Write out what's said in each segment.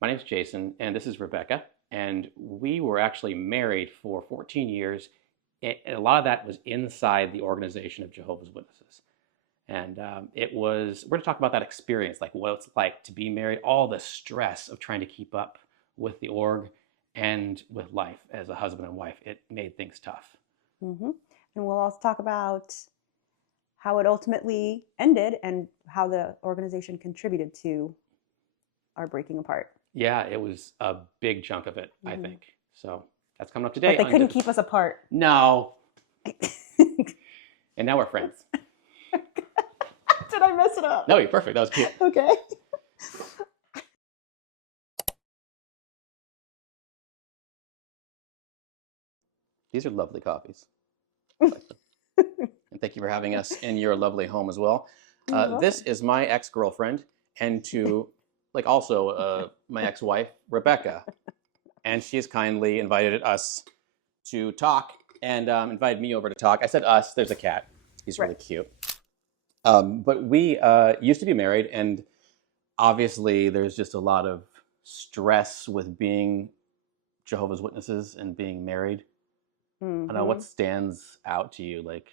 My name's Jason, and this is Rebecca. And we were actually married for 14 years. And a lot of that was inside the organization of Jehovah's Witnesses. And we're going to talk about that experience, like what it's like to be married, all the stress of trying to keep up with the org and with life as a husband and wife. It made things tough. Mm-hmm. And we'll also talk about how it ultimately ended and how the organization contributed to our breaking apart. Yeah, it was a big chunk of it, I think. So that's coming up But today. they couldn't keep us apart. No. And now we're friends. Did I mess it up? No, you're perfect. That was cute. Okay. These are lovely coffees. And thank you for having us in your lovely home as well. This is my ex-girlfriend, and my ex-wife, Rebecca. And she has kindly invited us to talk and invited me over to talk. I said us, there's a cat. He's really cute. But we used to be married, and obviously there's just a lot of stress with being Jehovah's Witnesses and being married. I don't know, what stands out to you? Like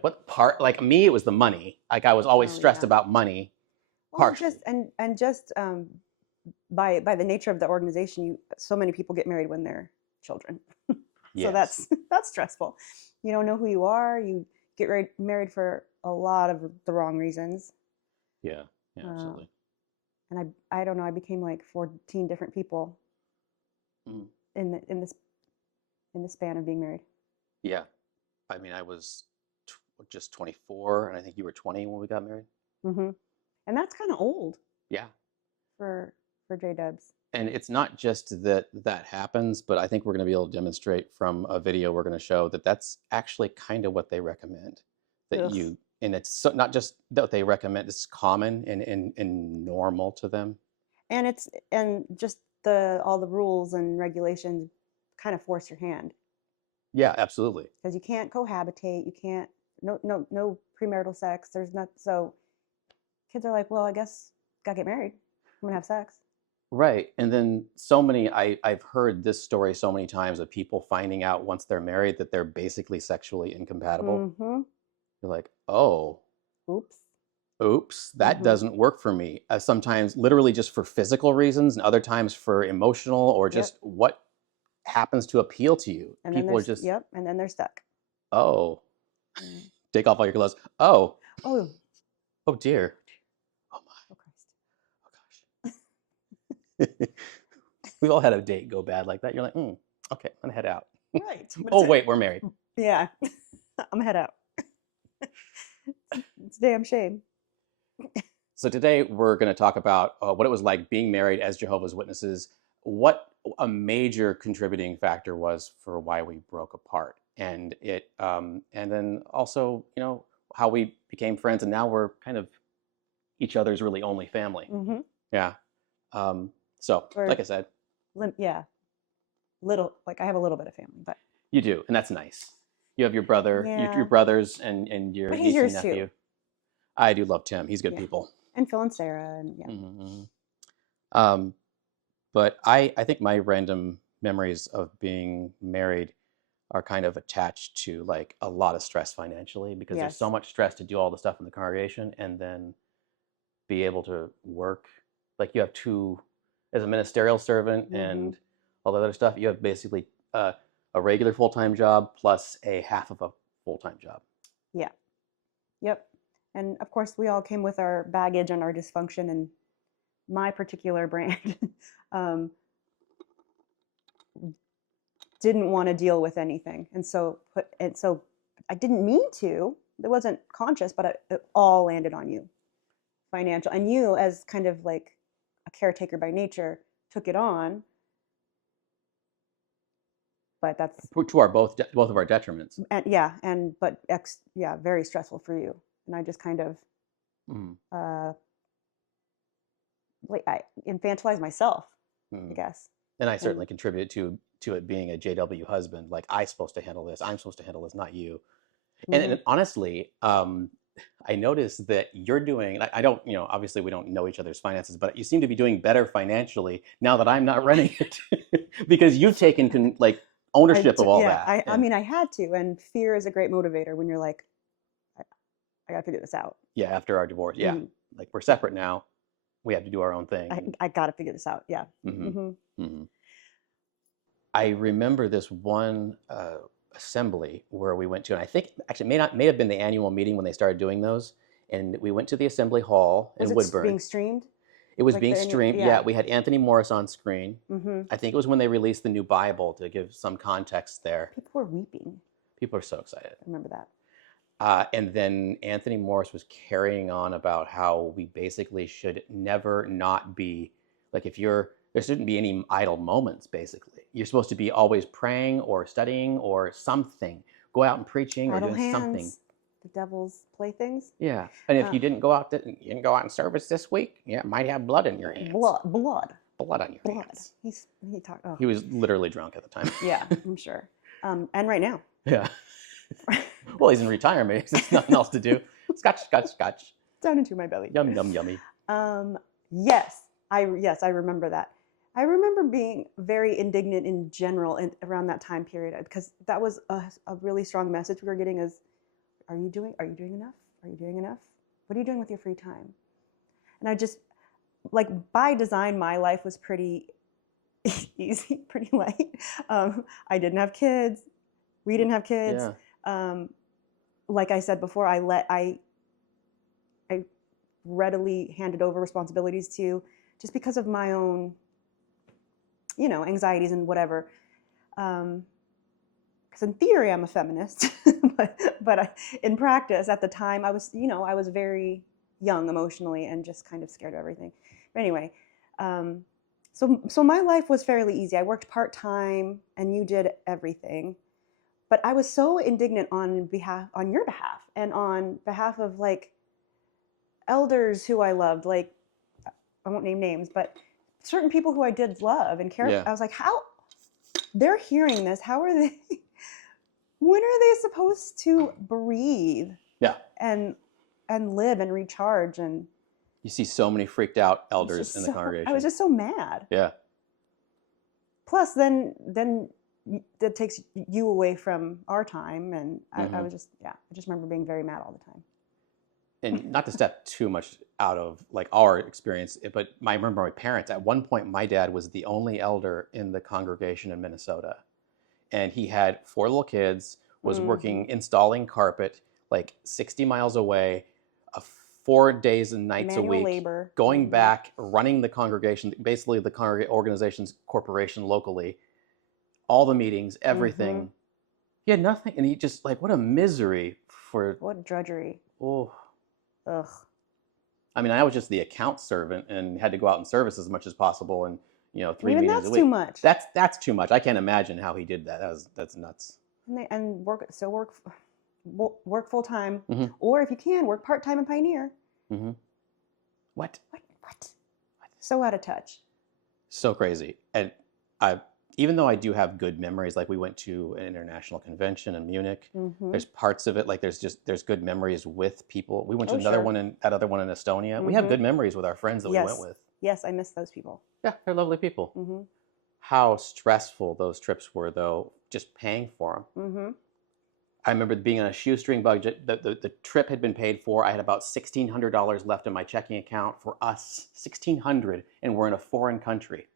what part? Like me, it was the money. Like I was always stressed about money. Well, just by the nature of the organization, so many people get married when they're children. So that's stressful. You don't know who you are. You get married for a lot of the wrong reasons. Yeah, absolutely. And I don't know. I became like 14 different people in the span of being married. Yeah, I mean, I was just 24, and I think you were 20 when we got married. Mm-hmm. And that's kind of old. Yeah. For JWs. And it's not just that happens, but I think we're going to be able to demonstrate from a video we're going to show that that's actually kind of what they recommend. And it's not just that they recommend, it's common and normal to them. And just all the rules and regulations kind of force your hand. Yeah, absolutely. Because you can't cohabitate, you can't, no premarital sex. There's not, so kids are like, well, I guess gotta get married. I'm gonna have sex. Right. And then I've heard this story so many times of people finding out once they're married that they're basically sexually incompatible. Mm-hmm. You're like, oh. Oops, that doesn't work for me. Sometimes literally just for physical reasons, and other times for emotional or just what happens to appeal to you. And people are just, and then they're stuck. Oh. Take off all your clothes. Oh dear. Oh my. Oh gosh. We've all had a date go bad like that. You're like, okay, I'm gonna head out. Right. Oh wait, we're married. Yeah. I'm gonna head out. It's a damn shame. So today we're going to talk about what it was like being married as Jehovah's Witnesses, what a major contributing factor was for why we broke apart, and then also, how we became friends, and now we're kind of each other's really only family. Mm-hmm. Yeah. Like I said, I have a little bit of family, but you do, and that's nice. You have your brother, your brothers, and your niece and nephew. Too. I do love Tim. He's good people. And Phil and Sarah, and but I think my random memories of being married are kind of attached to like a lot of stress financially, because there's so much stress to do all the stuff in the congregation and then be able to work. Like you have as a ministerial servant and all the other stuff, you have basically a regular full-time job plus a half of a full-time job. Yeah. Yep. And of course, we all came with our baggage and our dysfunction, and my particular brand didn't want to deal with anything. And so I didn't mean to. It wasn't conscious, but it all landed on you. Financial. And you, as kind of like a caretaker by nature, took it on. But that's to our both of our detriments. And very stressful for you. And I just kind of I infantilized myself, I guess. And I certainly contributed to it being a JW husband. Like, I'm supposed to handle this, not you. And honestly, I noticed that you're doing, I don't, obviously we don't know each other's finances, but you seem to be doing better financially now that I'm not running it because you've taken like ownership of all that. I mean, I had to, and fear is a great motivator when you're like, I gotta figure this out. Yeah, after our divorce. Yeah. Mhm. Like we're separate now. We have to do our own thing. I gotta figure this out. Yeah. I remember this one assembly where we went to, and I think actually may have been the annual meeting when they started doing those. And we went to the assembly hall in Woodburn. Being streamed? It was being streamed. Yeah, we had Anthony Morris on screen. I think it was when they released the new Bible, to give some context there. People were weeping. People are so excited. I remember that. And then Anthony Morris was carrying on about how we basically should never not be, like there shouldn't be any idle moments, basically. You're supposed to be always praying or studying or something. Go out and preaching or doing something. The devil's playthings. Yeah. And if you didn't go out in service this week, it might have blood in your hands. Blood on your hands. He was literally drunk at the time. Yeah, I'm sure. And right now. Yeah. Well, he's in retirement. There's nothing else to do. Scotch. Down into my belly. Yum, yum, yummy. Yes, I remember that. I remember being very indignant in general around that time period, because that was a really strong message we were getting is, are you doing enough? Are you doing enough? What are you doing with your free time? And I just, like, by design, my life was pretty easy, pretty light. I didn't have kids. We didn't have kids. Yeah. Like I said before, I readily handed over responsibilities to, just because of my own, anxieties and whatever. Because in theory, I'm a feminist, but in practice, at the time, I was very young emotionally and just kind of scared of everything. But anyway, so my life was fairly easy. I worked part-time, and you did everything. But I was so indignant on your behalf, and on behalf of, like, elders who I loved, like, I won't name names, but certain people who I did love and care. Yeah. I was like, how they're hearing this? How are they? When are they supposed to breathe? Yeah. And live and recharge? And you see so many freaked out elders in the congregation. I was just so mad. Yeah. Plus, then that takes you away from our time, and I was I just remember being very mad all the time. And not to step too much out of, like, our experience, but I remember my parents, at one point, my dad was the only elder in the congregation in Minnesota. And he had 4 little kids, was working, installing carpet, like 60 miles away, 4 days and nights a week, labor. Going back, running the congregation, basically the organization's corporation locally, all the meetings, everything. He had nothing. And he just, like, what a misery for... What drudgery. Oh. Ugh. I mean, I was just the account servant and had to go out and service as much as possible, and 3 Even meetings a week. That's too much. That's too much. I can't imagine how he did that. That's nuts. And work full time, or if you can, work part time in Pioneer. What? So out of touch. So crazy. And even though I do have good memories, like we went to an international convention in Munich, there's parts of it, like there's good memories with people. We went to that other one in Estonia. We have good memories with our friends that we went with. Yes, I miss those people. Yeah, they're lovely people. How stressful those trips were, though, just paying for them. I remember being on a shoestring budget. The trip had been paid for. I had about $1,600 left in my checking account for us. $1,600, and we're in a foreign country.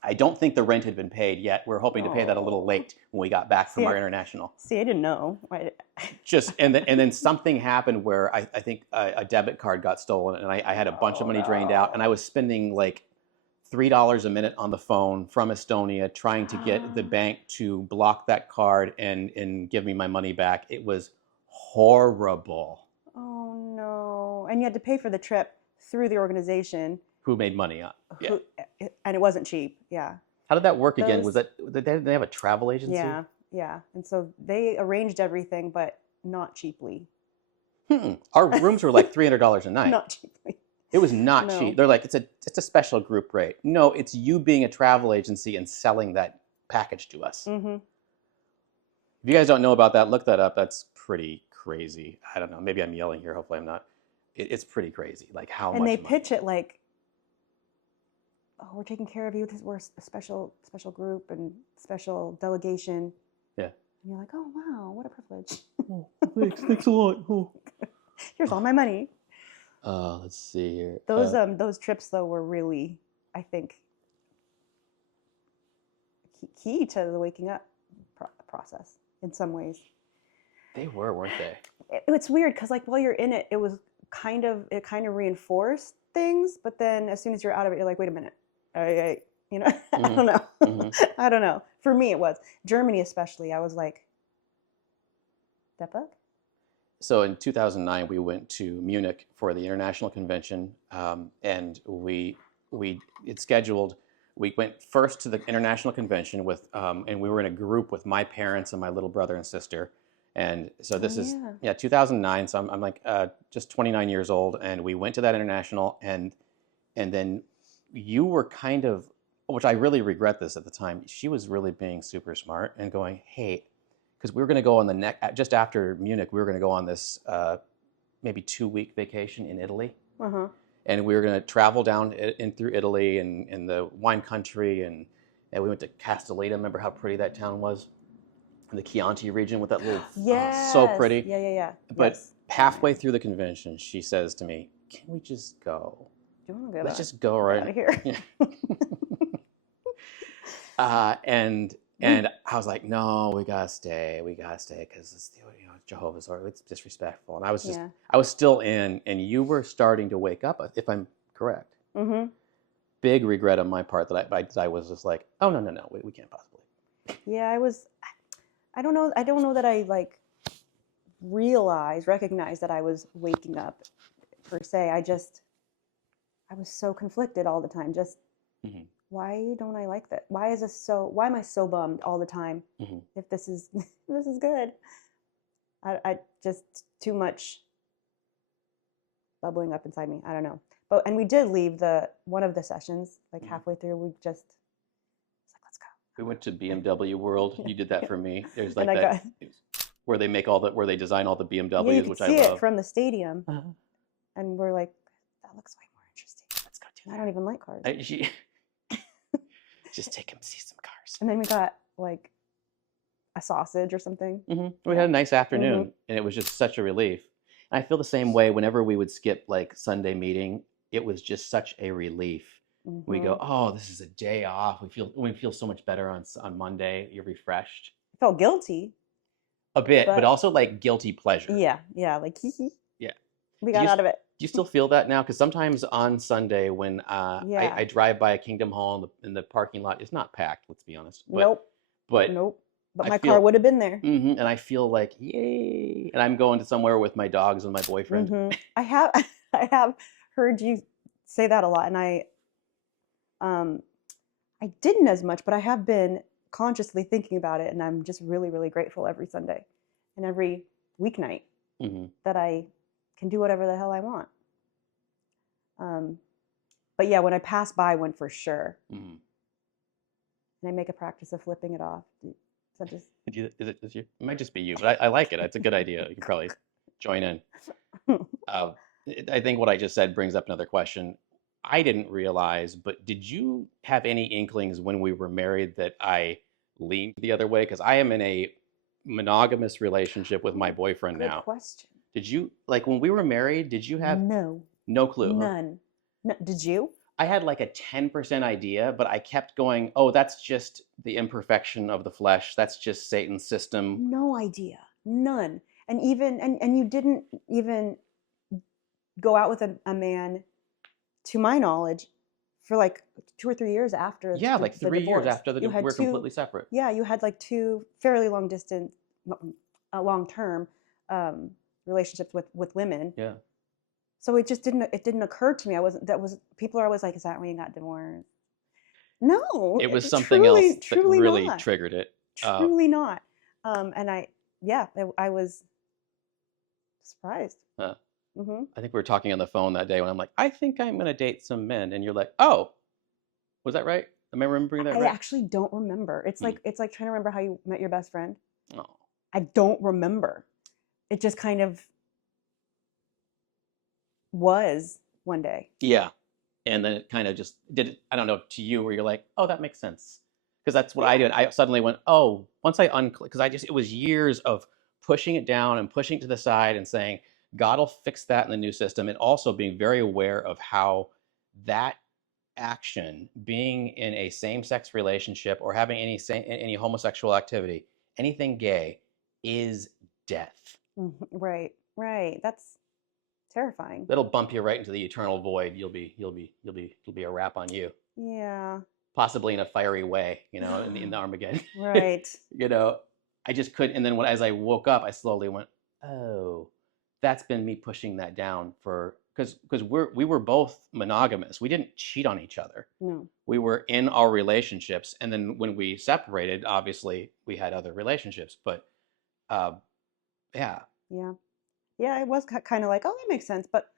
I don't think the rent had been paid yet. We're hoping to pay that a little late when we got back from our international. See, I didn't know. And then something happened where I think a debit card got stolen, and I had a bunch of money drained out, and I was spending like $3 a minute on the phone from Estonia trying to get the bank to block that card and give me my money back. It was horrible. Oh no! And you had to pay for the trip through the organization. Who made money on? Yeah. And it wasn't cheap. Yeah. How did that work again? Did they have a travel agency? Yeah. And so they arranged everything, but not cheaply. Our rooms were like $300 a night. Not cheaply. It was not cheap. They're like, it's a special group rate. No, it's you being a travel agency and selling that package to us. If you guys don't know about that, look that up. That's pretty crazy. I don't know. Maybe I'm yelling here. Hopefully I'm not. It's pretty crazy. Like how and much they money. pitch it like, oh, we're taking care of you. We're a special group and special delegation. Yeah. And you're like, oh wow, what a privilege. Oh, thanks a lot. Oh. Here's all my money. Let's see here. Those trips though were really, I think, key to the waking up process in some ways. They were, weren't they? It's weird because like while you're in it, it kind of reinforced things, but then as soon as you're out of it, you're like, wait a minute, I you know, Mm-hmm. I don't know, Mm-hmm. I don't know. For me, it was Germany, especially. I was like, that fuck. So in 2009, we went to Munich for the international convention, and it's scheduled. We went first to the international convention and we were in a group with my parents and my little brother and sister. And so this is 2009. So I'm like just 29 years old, and we went to that international, and then you were kind of, which I really regret this at the time. She was really being super smart and going, hey, because we were going to go on just after Munich, we were going to go on this maybe 2-week vacation in Italy. Uh-huh. And we were going to travel down through Italy and in the wine country. And we went to Castellita. Remember how pretty that town was? In the Chianti region with that little, so pretty. Yeah. But halfway through the convention, she says to me, can we just go? Let's just go right out of here. And I was like, no, we gotta stay because it's Jehovah's, or it's disrespectful. And I was still in, and you were starting to wake up, if I'm correct. Mm-hmm. Big regret on my part that I was just like, oh no, we can't possibly. Yeah, I don't know that I like recognized that I was waking up per se. I was so conflicted all the time. Just mm-hmm. Why don't I like that? Why am I so bummed all the time? Mm-hmm. If this is good. I just too much bubbling up inside me. I don't know. And we did leave one of the sessions, like mm-hmm. halfway through, we just was like, let's go. We went to BMW World. You did that for me. There's like where they design all the BMWs, you which I love. See it from the stadium. Uh-huh. And we're like, that looks way more interesting. Let's go do that. I don't even like cars. Just take him to see some cars. And then we got like a sausage or something. Mm-hmm. We had a nice afternoon, mm-hmm. and it was just such a relief. And I feel the same way whenever we would skip like Sunday meeting. It was just such a relief. Mm-hmm. We go, oh, this is a day off. We feel so much better on Monday. You're refreshed. I felt guilty. A bit, but also like guilty pleasure. Yeah, like yeah. We got out of it. Do you still feel that now? Because sometimes on Sunday when I drive by a Kingdom Hall in the parking lot, it's not packed, let's be honest. Nope. But my car would have been there. Mm-hmm, and I feel like, yay. And I'm going to somewhere with my dogs and my boyfriend. Mm-hmm. I have heard you say that a lot. And I didn't as much, but I have been consciously thinking about it. And I'm just really, really grateful every Sunday and every weeknight mm-hmm. that I can do whatever the hell I want. But yeah, when I pass by one for sure, mm-hmm. and I make a practice of flipping it off. It might just be you, but I like it. It's a good idea. You can probably join in. I think what I just said brings up another question. I didn't realize, but did you have any inklings when we were married that I leaned the other way? Because I am in a monogamous relationship with my boyfriend now. Good question. Did you, like when we were married, did you have no clue? None. No, did you? I had like a 10% idea, but I kept going, oh, that's just the imperfection of the flesh. That's just Satan's system. No idea. None. And you didn't even go out with a man, to my knowledge, for like 2 or 3 years after. Yeah, like 3 years after we're completely separate. Yeah, you had like 2 fairly long term relationships with women. Yeah. So it didn't occur to me. People are always like, is that when you got divorced? No. It was something else that really triggered it. Truly not. And I was surprised. Mm-hmm. I think we were talking on the phone that day when I'm like, I think I'm going to date some men. And you're like, oh, was that right? Am I remembering that right? I actually don't remember. It's like trying to remember how you met your best friend. Oh. I don't remember. it just kind of was one day. Yeah. And then it kind of just did it, I don't know, to you where you're like, oh, that makes sense. Because that's what I did. I suddenly went, oh, once I unclick, because it was years of pushing it down and pushing it to the side and saying, God will fix that in the new system. And also being very aware of how that action, being in a same-sex relationship or having any homosexual activity, anything gay, is death. Right. That's terrifying. That'll bump you right into the eternal void. You'll be a wrap on you. Yeah. Possibly in a fiery way, in the Armageddon. Right. I just couldn't. And then as I woke up, I slowly went, oh, that's been me pushing that down because we were both monogamous. We didn't cheat on each other. No. We were in our relationships. And then when we separated, obviously we had other relationships, but yeah. Yeah. Yeah, it was kind of like, oh, that makes sense. But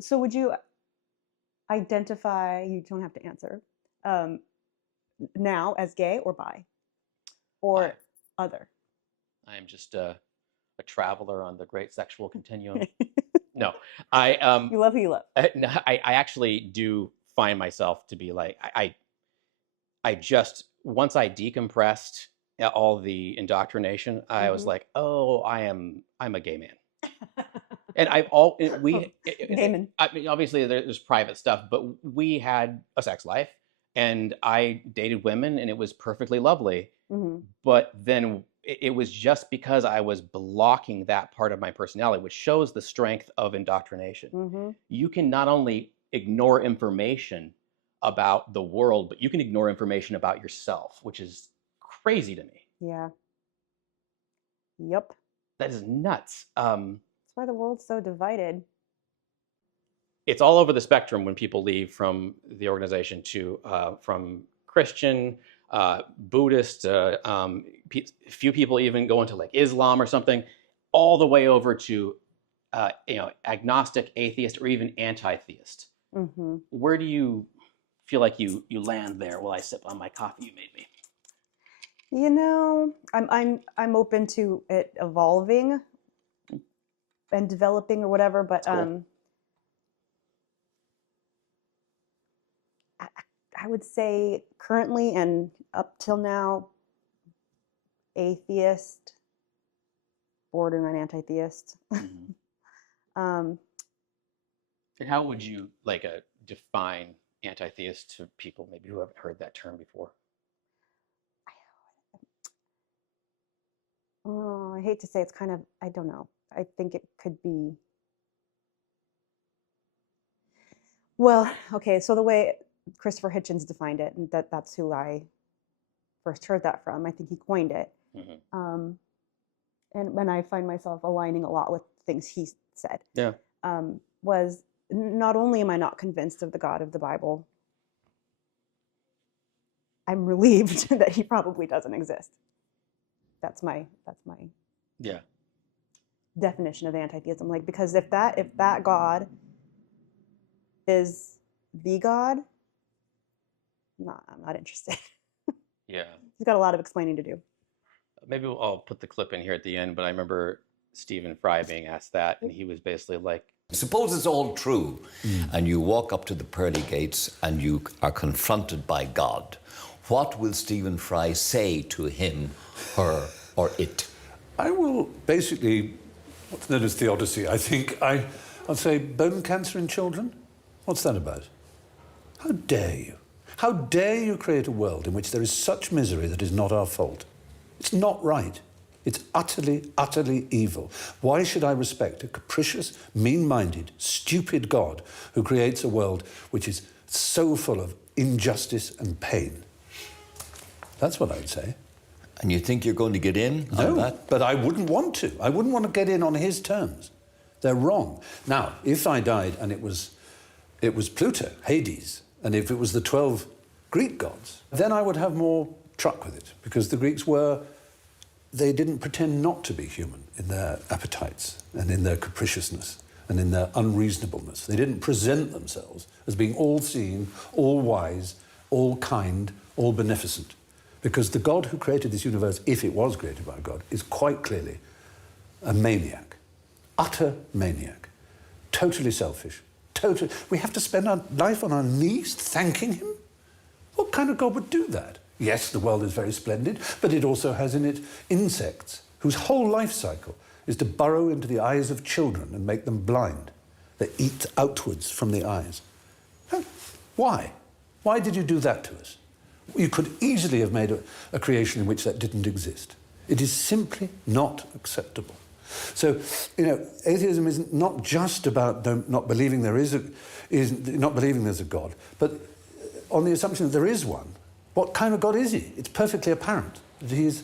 so would you identify, you don't have to answer, now as gay or bi or other? I am just a traveler on the great sexual continuum. No, you love who you love. I actually do find myself to be like, I just, once I decompressed all the indoctrination, I was like, oh, I'm a gay man. And Gay man. Obviously there's private stuff, but we had a sex life and I dated women and it was perfectly lovely. But then it was just because I was blocking that part of my personality, which shows the strength of indoctrination. You can not only ignore information about the world, but you can ignore information about yourself, which is crazy to me. Yeah. Yep. That is nuts. That's why the world's so divided. It's all over the spectrum when people leave from the organization to from Christian, Buddhist, few people even go into like Islam or something, all the way over to agnostic, atheist, or even anti-theist. Where do you feel like you land there while I sip on my coffee you made me? I'm open to it evolving and developing or whatever, but cool. I would say currently and up till now, atheist, bordering on anti-theist. And how would you define anti-theist to people maybe who haven't heard that term before? Oh, I hate to say it's kind of, I don't know. I think it could be, well, okay, so the way Christopher Hitchens defined it, and that's who I first heard that from. I think he coined it. And when I find myself aligning a lot with things he said, was not only am I not convinced of the God of the Bible, I'm relieved that he probably doesn't exist. That's my definition of anti-theism. Like, because if that God is the God, I'm not interested. Yeah. He's got a lot of explaining to do. Maybe I'll put the clip in here at the end, but I remember Stephen Fry being asked that, and he was basically like, suppose it's all true, and you walk up to the pearly gates and you are confronted by God. What will Stephen Fry say to him, her, or it? I will basically, what's known as theodicy, I think. I'll say, bone cancer in children? What's that about? How dare you? How dare you create a world in which there is such misery that is not our fault? It's not right. It's utterly, utterly evil. Why should I respect a capricious, mean-minded, stupid God who creates a world which is so full of injustice and pain? That's what I'd say. And you think you're going to get in on that? No, but I wouldn't want to. I wouldn't want to get in on his terms. They're wrong. Now, if I died and it was Pluto, Hades, and if it was the 12 Greek gods, then I would have more truck with it, because the Greeks they didn't pretend not to be human in their appetites and in their capriciousness and in their unreasonableness. They didn't present themselves as being all-seeing, all-wise, all-kind, all-beneficent. Because the God who created this universe, if it was created by God, is quite clearly a maniac, utter maniac, totally selfish, we have to spend our life on our knees thanking him? What kind of God would do that? Yes, the world is very splendid, but it also has in it insects whose whole life cycle is to burrow into the eyes of children and make them blind. They eat outwards from the eyes. Why? Why did you do that to us? You could easily have made a creation in which that didn't exist. It is simply not acceptable. So, atheism is not just about not believing there's a God, but on the assumption that there is one. What kind of God is he? It's perfectly apparent that he is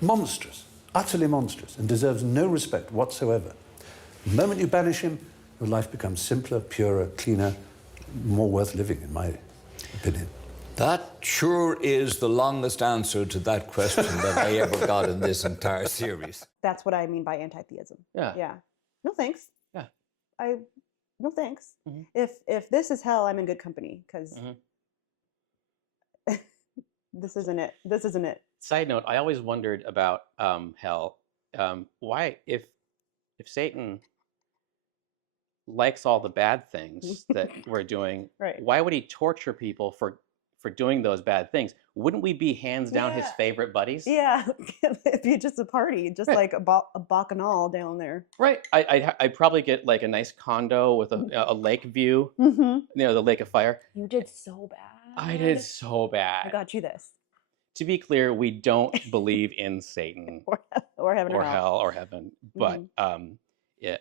monstrous, utterly monstrous, and deserves no respect whatsoever. The moment you banish him, your life becomes simpler, purer, cleaner, more worth living, in my opinion. That sure is the longest answer to that question that I ever got in this entire series. That's what I mean by anti-theism. Yeah. Yeah. No thanks. Yeah. No thanks. Mhm. If this is hell, I'm in good company, because Mhm. this isn't it. This isn't it. Side note, I always wondered about hell. Why, if Satan likes all the bad things that we're doing, Right. why would he torture people for doing those bad things? Wouldn't we be hands down his Yeah. favorite buddies? Yeah. It'd be just a party, just Right. like a bacchanal down there. Right. I'd probably get like a nice condo with a lake view, Mm-hmm. the lake of fire. You did so bad. I did so I bad. got you this. To be clear, we don't believe in Satan Or heaven or hell or heaven, but it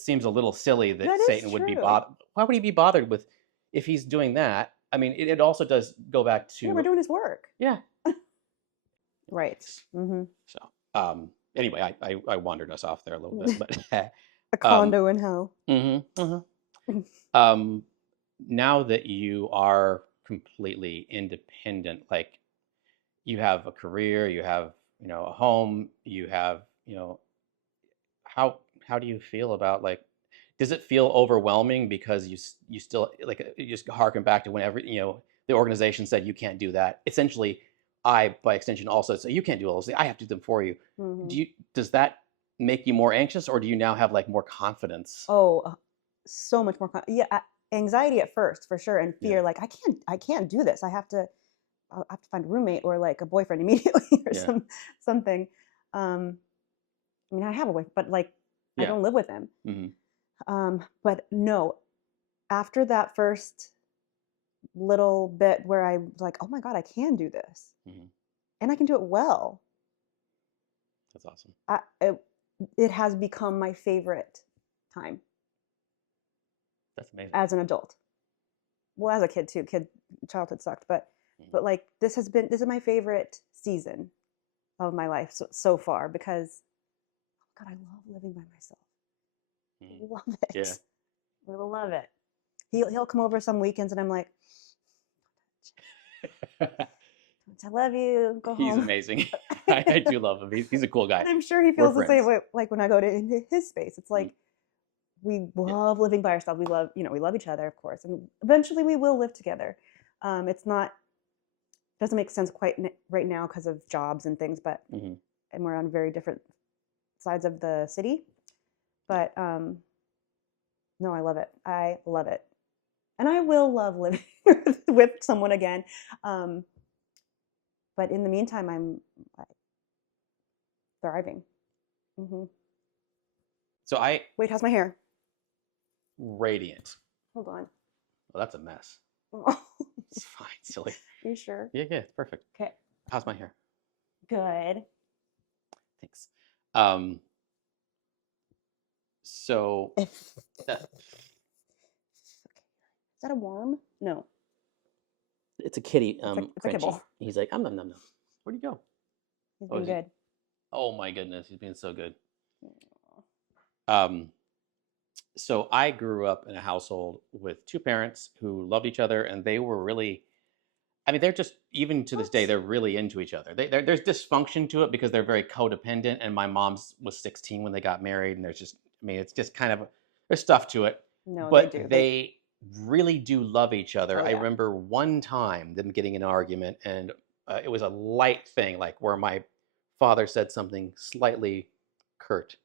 seems a little silly that That is Satan would be true. bothered. Why would he be bothered with if he's doing that? I mean, it also does go back to Yeah, we're doing his work. yeah. Right. Mm-hmm. So anyway, I wandered us off there a little bit, but A condo in hell. now that you are completely independent, like you have a career, you have a home, you have how do you feel about, like, does it feel overwhelming because you still, like, you just harken back to whenever the organization said you can't do that, essentially I by extension also say you can't do all those things, I have to do them for you. Mm-hmm. Does that make you more anxious, or do you now have like more confidence? Oh, so much more. Anxiety at first, for sure, and fear. Yeah. Like I can't do this. I'll have to find a roommate or like a boyfriend immediately or Yeah. something. I mean, I have a boyfriend, but like I Yeah. don't live with him. Mm-hmm. But no, after that first little bit where I was like, oh my God, I can do this, Mm-hmm. and I can do it well. That's awesome. It has become my favorite time That's amazing. as an adult. Well, as a kid too. Childhood sucked, but like this is my favorite season of my life so far, because God, I love living by myself. Mhm. Love it. Yeah. Really love it. He'll come over some weekends and I'm like, I love you. Go He's home. amazing. I do love him. He's a cool guy. And I'm sure he feels We're the same friends. way. Like when I go to his space, it's like we love living by ourselves. We love each other, of course, and eventually we will live together. Doesn't make sense quite right now because of jobs and things, but Mm-hmm. and we're on very different sides of the city. But no, I love it. I love it, and I will love living with someone again. But in the meantime, I'm thriving. Mm-hmm. So Wait, how's my hair? radiant. Hold on. Well, that's a mess. Oh, It's fine, silly. you sure? Yeah, it's perfect. Okay. How's my hair? Good. Thanks. So Is that a worm? No. it's a kitty. It's a Frenchie. kibble. He's like, nom nom nom. Where'd he go? He's Oh, been is he- good. Oh my goodness, he's been so good. So I grew up in a household with two parents who loved each other, and they were really, I mean, they're just, even to this day, they're really into each other. There's dysfunction to it because they're very codependent, and my mom's was 16 when they got married, and there's just, I mean, it's just kind of, there's stuff to it. No, But they do. they really do love each other. Oh, I yeah. remember one time them getting in an argument, and it was a light thing, like where my father said something slightly curt,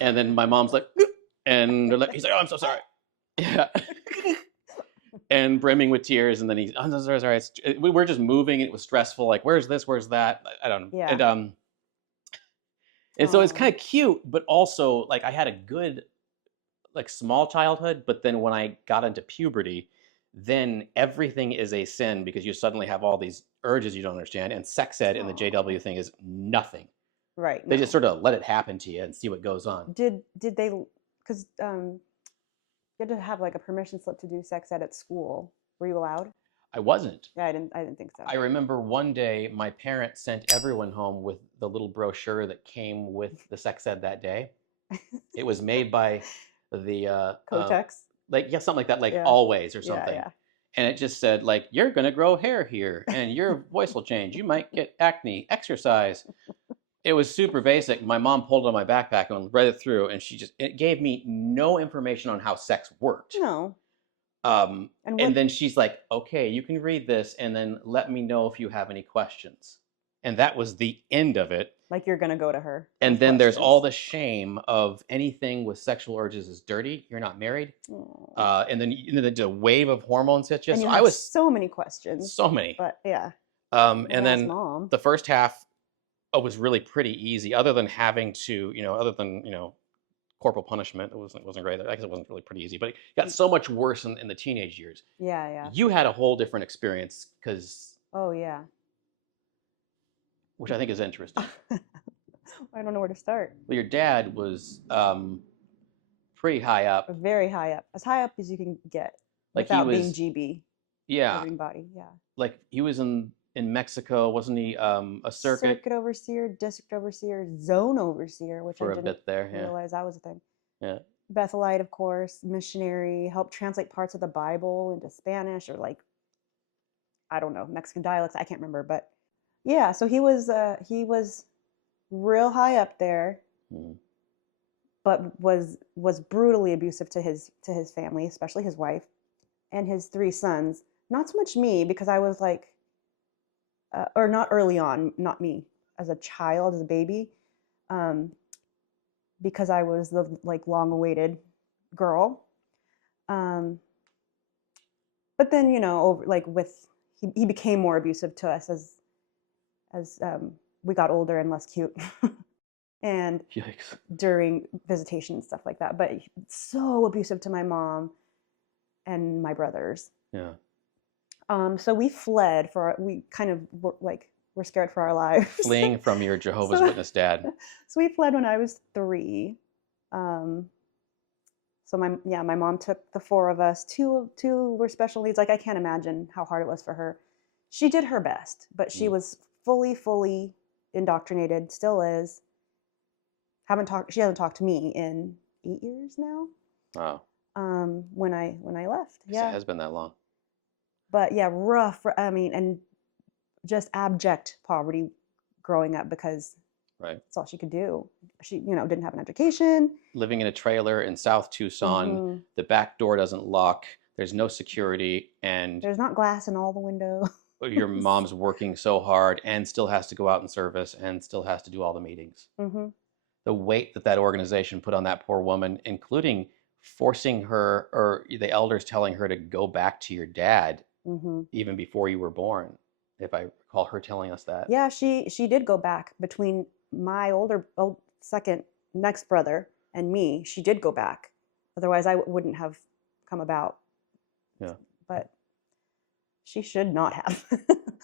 and then my mom's like, and he's like, "Oh, I'm so sorry." Yeah. And brimming with tears, and then he's, "Oh, no, sorry. We were just moving. It was stressful. Like, where's this? Where's that? I don't know." Yeah. And so it's kind of cute, but also like I had a good like small childhood, but then when I got into puberty, then everything is a sin because you suddenly have all these urges you don't understand, and sex ed and the JW thing is nothing. Right. They just sort of let it happen to you and see what goes on. Did they? Because you had to have like a permission slip to do sex ed at school. Were you allowed? I wasn't. Yeah, I didn't think so. I remember one day my parents sent everyone home with the little brochure that came with the sex ed that day. It was made by the Kotex. like something like that, like Yeah. Always or something. Yeah. And it just said like, you're gonna grow hair here and your voice will change. You might get acne. Exercise. It was super basic. My mom pulled it on my backpack and read it through, and it gave me no information on how sex worked. No. And then she's like, "Okay, you can read this, and then let me know if you have any questions." And that was the end of it. Like you're gonna go to her. And then there's all the shame of anything with sexual urges is dirty. You're not married. And then there's a wave of hormones hit you. And So you I was so many questions. so many. But yeah. And then Mom. the first half was really pretty easy, other than having to, corporal punishment. It wasn't great. I guess it wasn't really pretty easy, but it got so much worse in the teenage years. Yeah. You had a whole different experience because. Oh yeah. Which I think is interesting. I don't know where to start. Well, your dad was pretty high up. Very high up. As high up as you can get Like without he being was, GB. Yeah. Governing body. Yeah. Like he was in Mexico, wasn't he? A circuit overseer, district overseer, zone overseer, which for I didn't a bit there. Yeah. realize that was a thing. Yeah. Bethelite, of course, missionary, helped translate parts of the Bible into Spanish or like, I don't know, Mexican dialects. I can't remember, but yeah. So he was real high up there, but was brutally abusive to his family, especially his wife and his 3 sons. Not so much me, because I was like, or not early on, not me as a child, as a baby, because I was the like long-awaited girl. But then he became more abusive to us as we got older and less cute, and Yikes. during visitation and stuff like that. But so abusive to my and my brothers. Yeah. So we fled we kind of were scared for our lives. Fleeing from your Jehovah's Witness dad. So we fled when I was 3. So my mom took the 4 of us. Two were special needs. Like, I can't imagine how hard it was for her. She did her best, but she was fully indoctrinated, still is. She hasn't talked to me in 8 years now. Wow. When I left. Yeah. It has been that long. But yeah, rough. I mean, and just abject poverty growing up, because that's all she could do. She, didn't have an education. Living in a trailer in South Tucson, the back door doesn't lock. There's no security, and there's not glass in all the windows. Your mom's working so hard and still has to go out in service and still has to do all the meetings. The weight that organization put on that poor woman, including forcing her, or the elders telling her to go back to your dad even before you were born, if I recall her telling us that. Yeah, she did go back between my second next brother and me. She did go back. Otherwise, I wouldn't have come about. Yeah. But she should not have.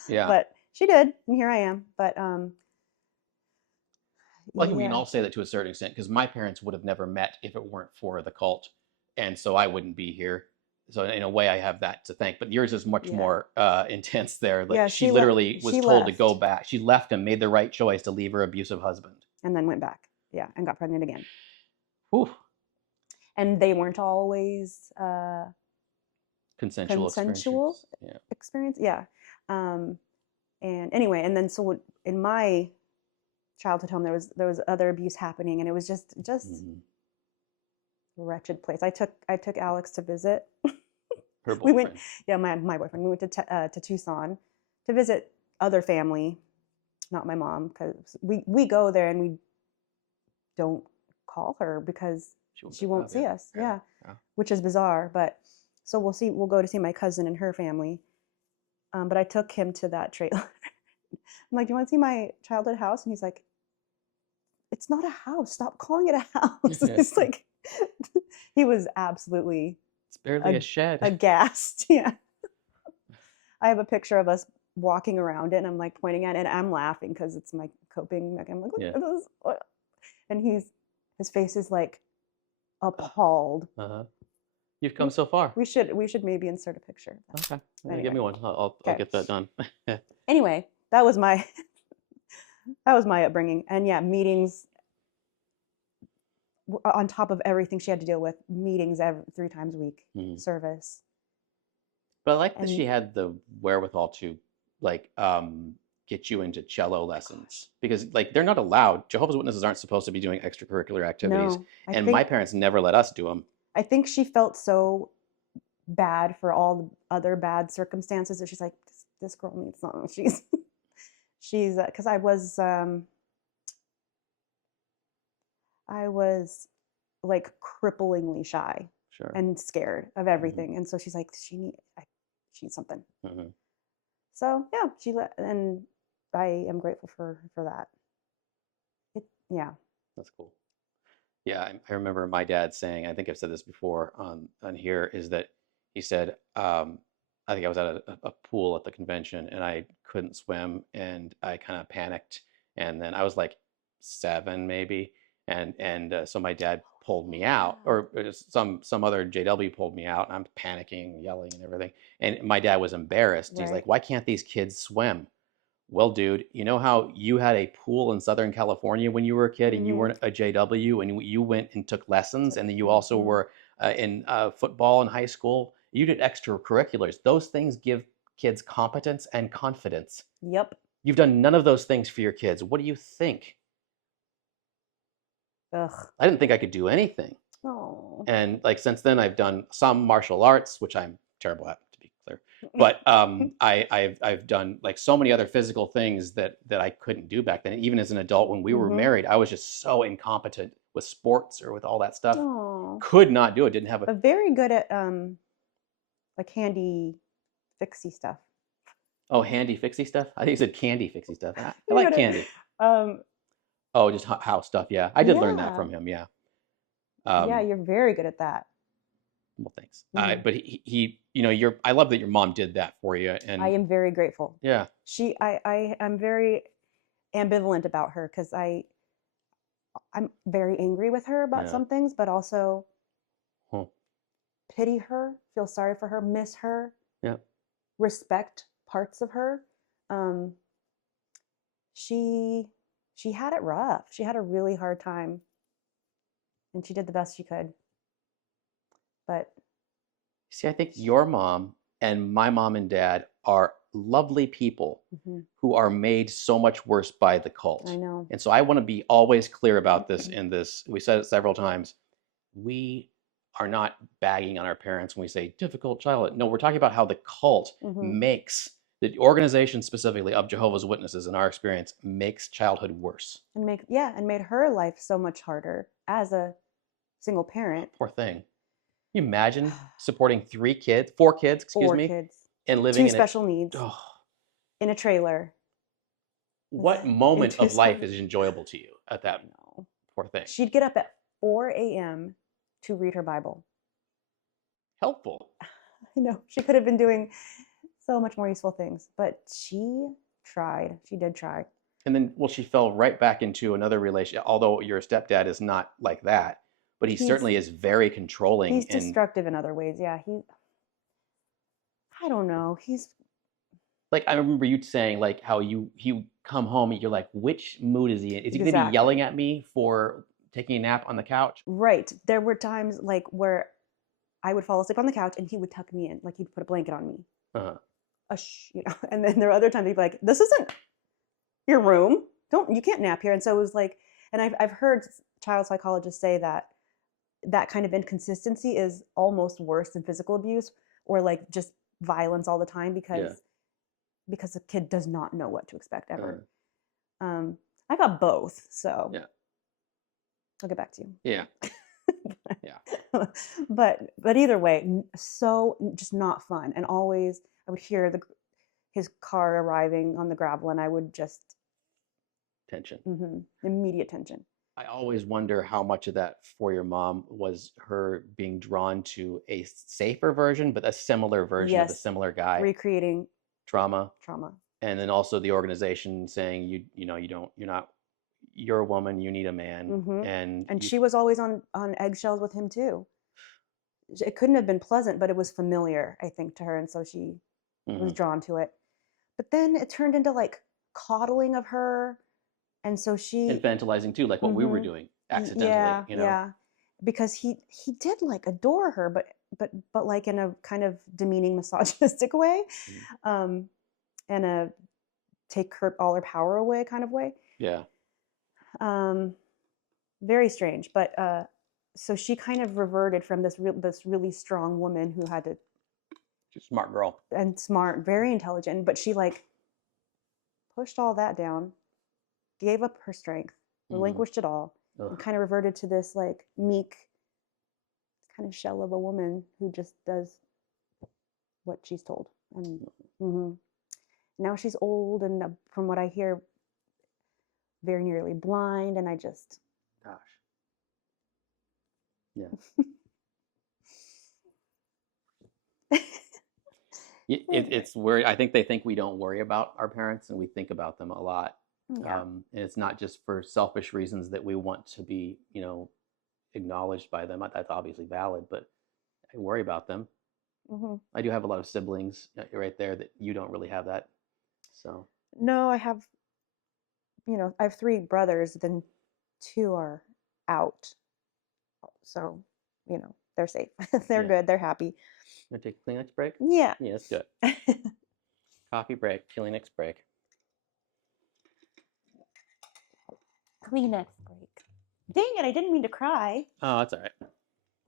Yeah. But she did, and here I am. But well, we can all say that to a certain extent, because my parents would have never met if it weren't for the cult, and so I wouldn't be here. So in a way, I have that to thank. But yours is much more intense there. Like, she literally was told to go back. She left and made the right choice to leave her abusive husband. And then went back. Yeah, and got pregnant again. Whew. And they weren't always consensual experience. Yeah. And anyway, and then so in my childhood home, there was other abuse happening, and it was just a wretched place. I took Alex to visit. Her boyfriend. We went, my boyfriend. We went to Tucson to visit other family, not my mom, because we go there and we don't call her because she won't see us. Yeah. Which is bizarre, but so we'll go to see my cousin and her family. But I took him to that trailer. I'm like, do you want to see my childhood house? And he's like, it's not a house. Stop calling it a house. It's like, he was absolutely, it's barely a shed, aghast. Yeah. I have a picture of us walking around it, and I'm like pointing at it, and I'm laughing because it's my coping mechanism. I'm like, look at this. And his face is like appalled. You've come so far. We should maybe insert a picture. Okay. Anyway. Give me one. I'll get that done. Anyway, that was my upbringing. And yeah, meetings on top of everything she had to deal with, meetings 3 times a week, service. But I like that she had the wherewithal to like get you into cello lessons, because like they're not allowed. Jehovah's Witnesses aren't supposed to be doing extracurricular activities, and my parents never let us do them. I think she felt so bad for all the other bad circumstances that she's like, this girl needs something. She's because I was like cripplingly shy and scared of everything, and so she's like, she needs something. So yeah, and I am grateful for that. That's cool. Yeah, I remember my dad saying, I think I've said this before on here, is that he said, I think I was at a pool at the convention and I couldn't swim and I kind of panicked, and then I was like 7 maybe, and so my dad pulled me out, or some other JW pulled me out, and I'm panicking, yelling and everything, and my dad was embarrassed. He's like, why can't these kids swim? Well, dude, you know how you had a pool in Southern California when you were a kid and you weren't a JW, and you went and took lessons, and then you also were in football in high school. You did extracurriculars. Those things give kids competence and confidence. Yep. You've done none of those things for your kids. What do you think? Ugh. I didn't think I could do anything. Oh. And like since then, I've done some martial arts, which I'm terrible at, to be clear. But I've done like so many other physical things that I couldn't do back then. Even as an adult, when we were married, I was just so incompetent with sports or with all that stuff. Oh. Could not do it. Didn't have a. But very good at like handy fixy stuff. Oh, handy fixy stuff. I think you said candy fixy stuff. I like candy. Oh, just house stuff. Yeah, I did learn that from him. Yeah. Yeah, you're very good at that. Well, thanks. But he, you know, I love that your mom did that for you, and I am very grateful. Yeah. I'm very ambivalent about her, because I'm very angry with her about some things, but also pity her, feel sorry for her, miss her, respect parts of her. She had it rough. She had a really hard time, and she did the best she could. But see, I think your mom and my mom and dad are lovely people who are made so much worse by the cult. I know. And so I want to be always clear about this in this. We said it several times. We are not bagging on our parents when we say difficult childhood. No, we're talking about how the cult makes the organization specifically of Jehovah's Witnesses, in our experience, makes childhood worse. And made her life so much harder as a single parent. Poor thing. Can you imagine supporting 4 kids, and living 2 special needs in a trailer. What moment of life is enjoyable to you at that? Poor thing. She'd get up at 4 a.m. to read her Bible. Helpful. I know. She could have been doing so much more useful things, but she tried. She did try. And then, she fell right back into another relationship. Although your stepdad is not like that, but he certainly is very controlling. He's destructive in other ways. Yeah, I don't know. He's like, I remember you saying like how you come home and you're like, which mood is he in? Is he going to be yelling at me for taking a nap on the couch? Right. There were times like where I would fall asleep on the couch and he would tuck me in, like he'd put a blanket on me. And then there were other times he'd be like, this isn't your room. You can't nap here. And so it was like, and I've heard child psychologists say that kind of inconsistency is almost worse than physical abuse or like just violence all the time, because the kid does not know what to expect ever. I got both, so Yeah. I'll get back to you. Yeah. Yeah. But either way, so just not fun. And always I would hear his car arriving on the gravel, and I would just Tension. immediate tension. I always wonder how much of that for your mom was her being drawn to a safer version, but a similar version of the Yes, similar guy. recreating Trauma. And then also the organization saying you're a woman, you need a man. And she was always on eggshells with him too. It couldn't have been pleasant, but it was familiar, I think, to her, and so she was drawn to it. But then it turned into like coddling of her, and so she infantilizing too, like what we were doing accidentally. Yeah, because he did like adore her, but like in a kind of demeaning, misogynistic way, and a take all her power away kind of way. Yeah. Very strange, but so she kind of reverted from this really strong woman who had to. She's a smart girl. And smart, very intelligent, but she like pushed all that down, gave up her strength, relinquished it all, and kind of reverted to this like meek kind of shell of a woman who just does what she's told. And now she's old, and from what I hear, very nearly blind, and I just... Gosh. Yeah. It's weird. I think they think we don't worry about our parents, and we think about them a lot. Yeah. And it's not just for selfish reasons that we want to be, acknowledged by them. That's obviously valid, but I worry about them. I do have a lot of siblings right there that you don't really have that. So no, I have 3 brothers, then 2 are out. So, they're safe. They're good. They're happy. Gonna take a Kleenex break? Yeah. Yeah, that's good. Coffee break, Kleenex break. Kleenex break. Dang it, I didn't mean to cry. Oh, that's all right.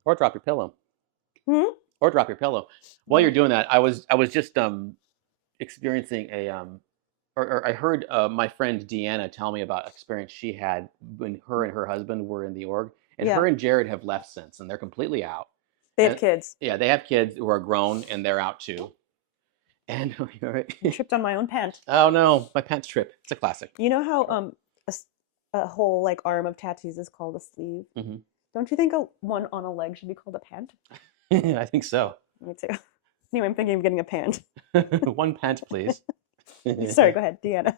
Or drop your pillow. Or drop your pillow. While you're doing that, I was just experiencing or I heard my friend Deanna tell me about an experience she had when her and her husband were in the org. And her and Jared have left since, and they're completely out. They have kids. Yeah, they have kids who are grown, and they're out too. And I tripped on my own pant. Oh no, my pants trip. It's a classic. You know how a whole like arm of tattoos is called a sleeve? Don't you think one on a leg should be called a pant? I think so. Me too. Anyway, I'm thinking of getting a pant. One pant, please. Sorry, go ahead, Deanna.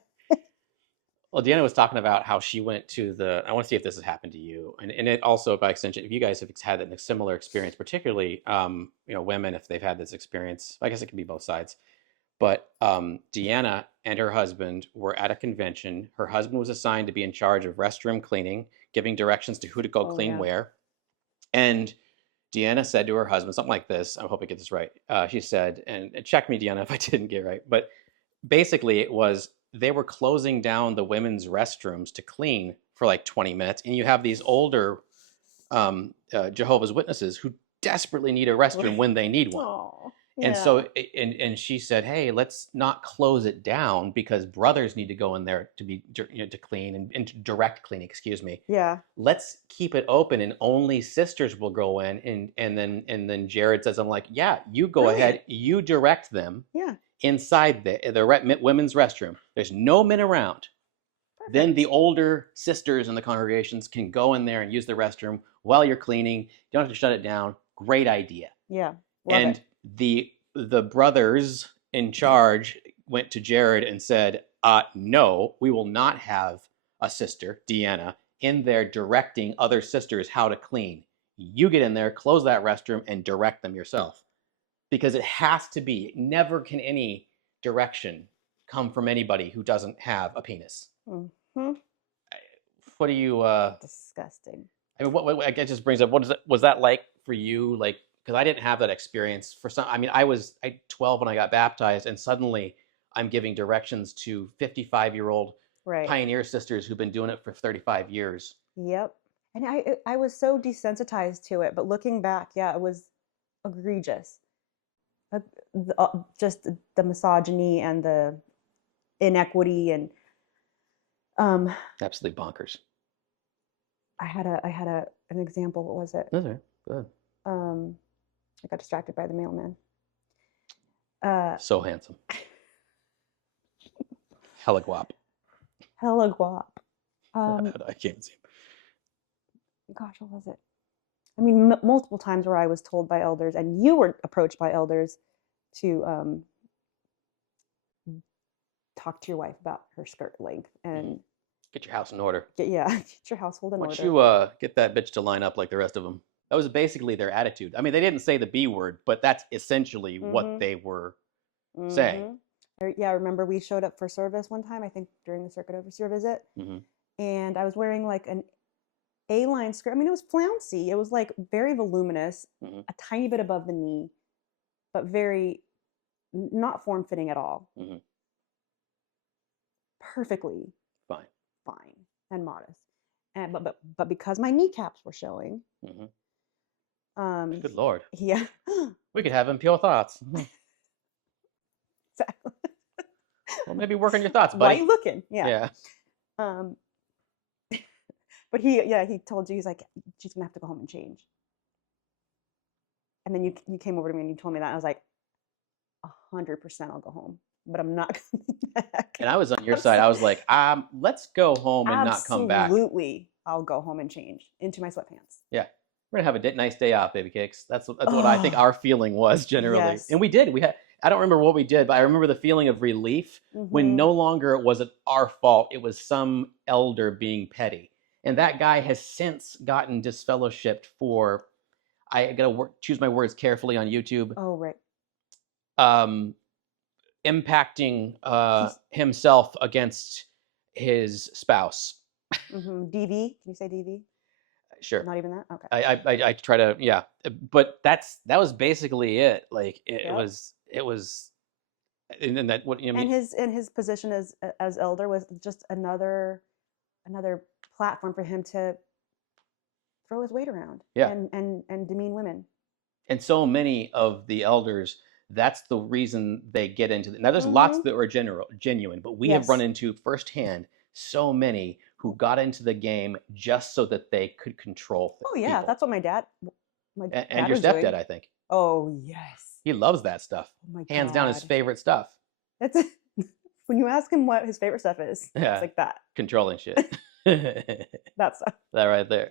Well, Deanna was talking about how she went to I want to see if this has happened to you. And it also, by extension, if you guys have had a similar experience, particularly, women, if they've had this experience, I guess it can be both sides. But Deanna and her husband were at a convention. Her husband was assigned to be in charge of restroom cleaning, giving directions to who to go clean where. And Deanna said to her husband, something like this. I hope I get this right. She said, and check me, Deanna, if I didn't get it right. But basically it was, they were closing down the women's restrooms to clean for like 20 minutes. And you have these older Jehovah's Witnesses who desperately need a restroom when they need one. Aww. And so, and she said, hey, let's not close it down because brothers need to go in there to be, to clean and to direct cleaning, excuse me. Yeah. Let's keep it open and only sisters will go in. And then Jared says, I'm like, yeah, you go ahead, you direct them. Yeah. Inside the women's restroom. There's no men around. Perfect. Then the older sisters in the congregations can go in there and use the restroom while you're cleaning. You don't have to shut it down. Great idea. Yeah. And the brothers in charge went to Jared and said, no, we will not have a sister, Deanna, in there directing other sisters how to clean. You get in there, close that restroom, and direct them yourself. Because it has to be. Never can any direction come from anybody who doesn't have a penis. What do you... Disgusting. I mean, what I guess just brings up, was that like for you? Like, because I didn't have that experience. For some, I mean, I was 12 when I got baptized, and suddenly I'm giving directions to 55-year-old pioneer sisters who've been doing it for 35 years. Yep. And I was so desensitized to it, but looking back, it was egregious. Just the misogyny and the inequity, and Absolutely bonkers. I had an example. What was it? That's right. Good. I got distracted by the mailman. So handsome. Hella guap. Hella guap. I can't see him. Gosh, what was it? I mean, multiple times where I was told by elders, and you were approached by elders to talk to your wife about her skirt length and Get your house in order. get your household in Why order. don't you get that bitch to line up like the rest of them? That was basically their attitude. I mean, they didn't say the B word, but that's essentially what they were saying. Yeah, I remember we showed up for service one time, I think during the circuit overseer visit, and I was wearing like an A-line skirt. I mean, it was flouncy. It was like very voluminous, a tiny bit above the knee, but very not form-fitting at all. Perfectly fine and modest. And but because my kneecaps were showing, Good Lord. yeah, We could have impure thoughts. exactly. Well, maybe work on your thoughts, Why are buddy. you looking? Yeah. But he told you, he's like, she's gonna have to go home and change. And then you came over to me and you told me that. And I was like, 100% I'll go home, but I'm not coming back. And I was on your side. I was like, let's go home and not come back. Absolutely, I'll go home and change into my sweatpants. Yeah. We're gonna have a nice day off, baby cakes. That's what I think our feeling was generally. Yes. And we did. I don't remember what we did, but I remember the feeling of relief when no longer was it our fault. It was some elder being petty. And that guy has since gotten disfellowshipped for, I gotta choose my words carefully on YouTube. Oh, right. Impacting himself against his spouse. DV? Can you say DV? Sure. Not even that? Okay. I try to, yeah. But that was basically it. Like it was, and that what you mean. And his position as elder was just another platform for him to throw his weight around. Yeah. And demean women. And so many of the elders, that's the reason they get into it. Now there's lots that are genuine, but we have run into firsthand so many who got into the game just so that they could control Oh yeah, people. that's what my dad and your stepdad doing. I think. Oh yes. He loves that stuff. Oh my Hands down his favorite stuff. That's when you ask him what his favorite stuff is, it's like that. Controlling shit. That stuff. That right there.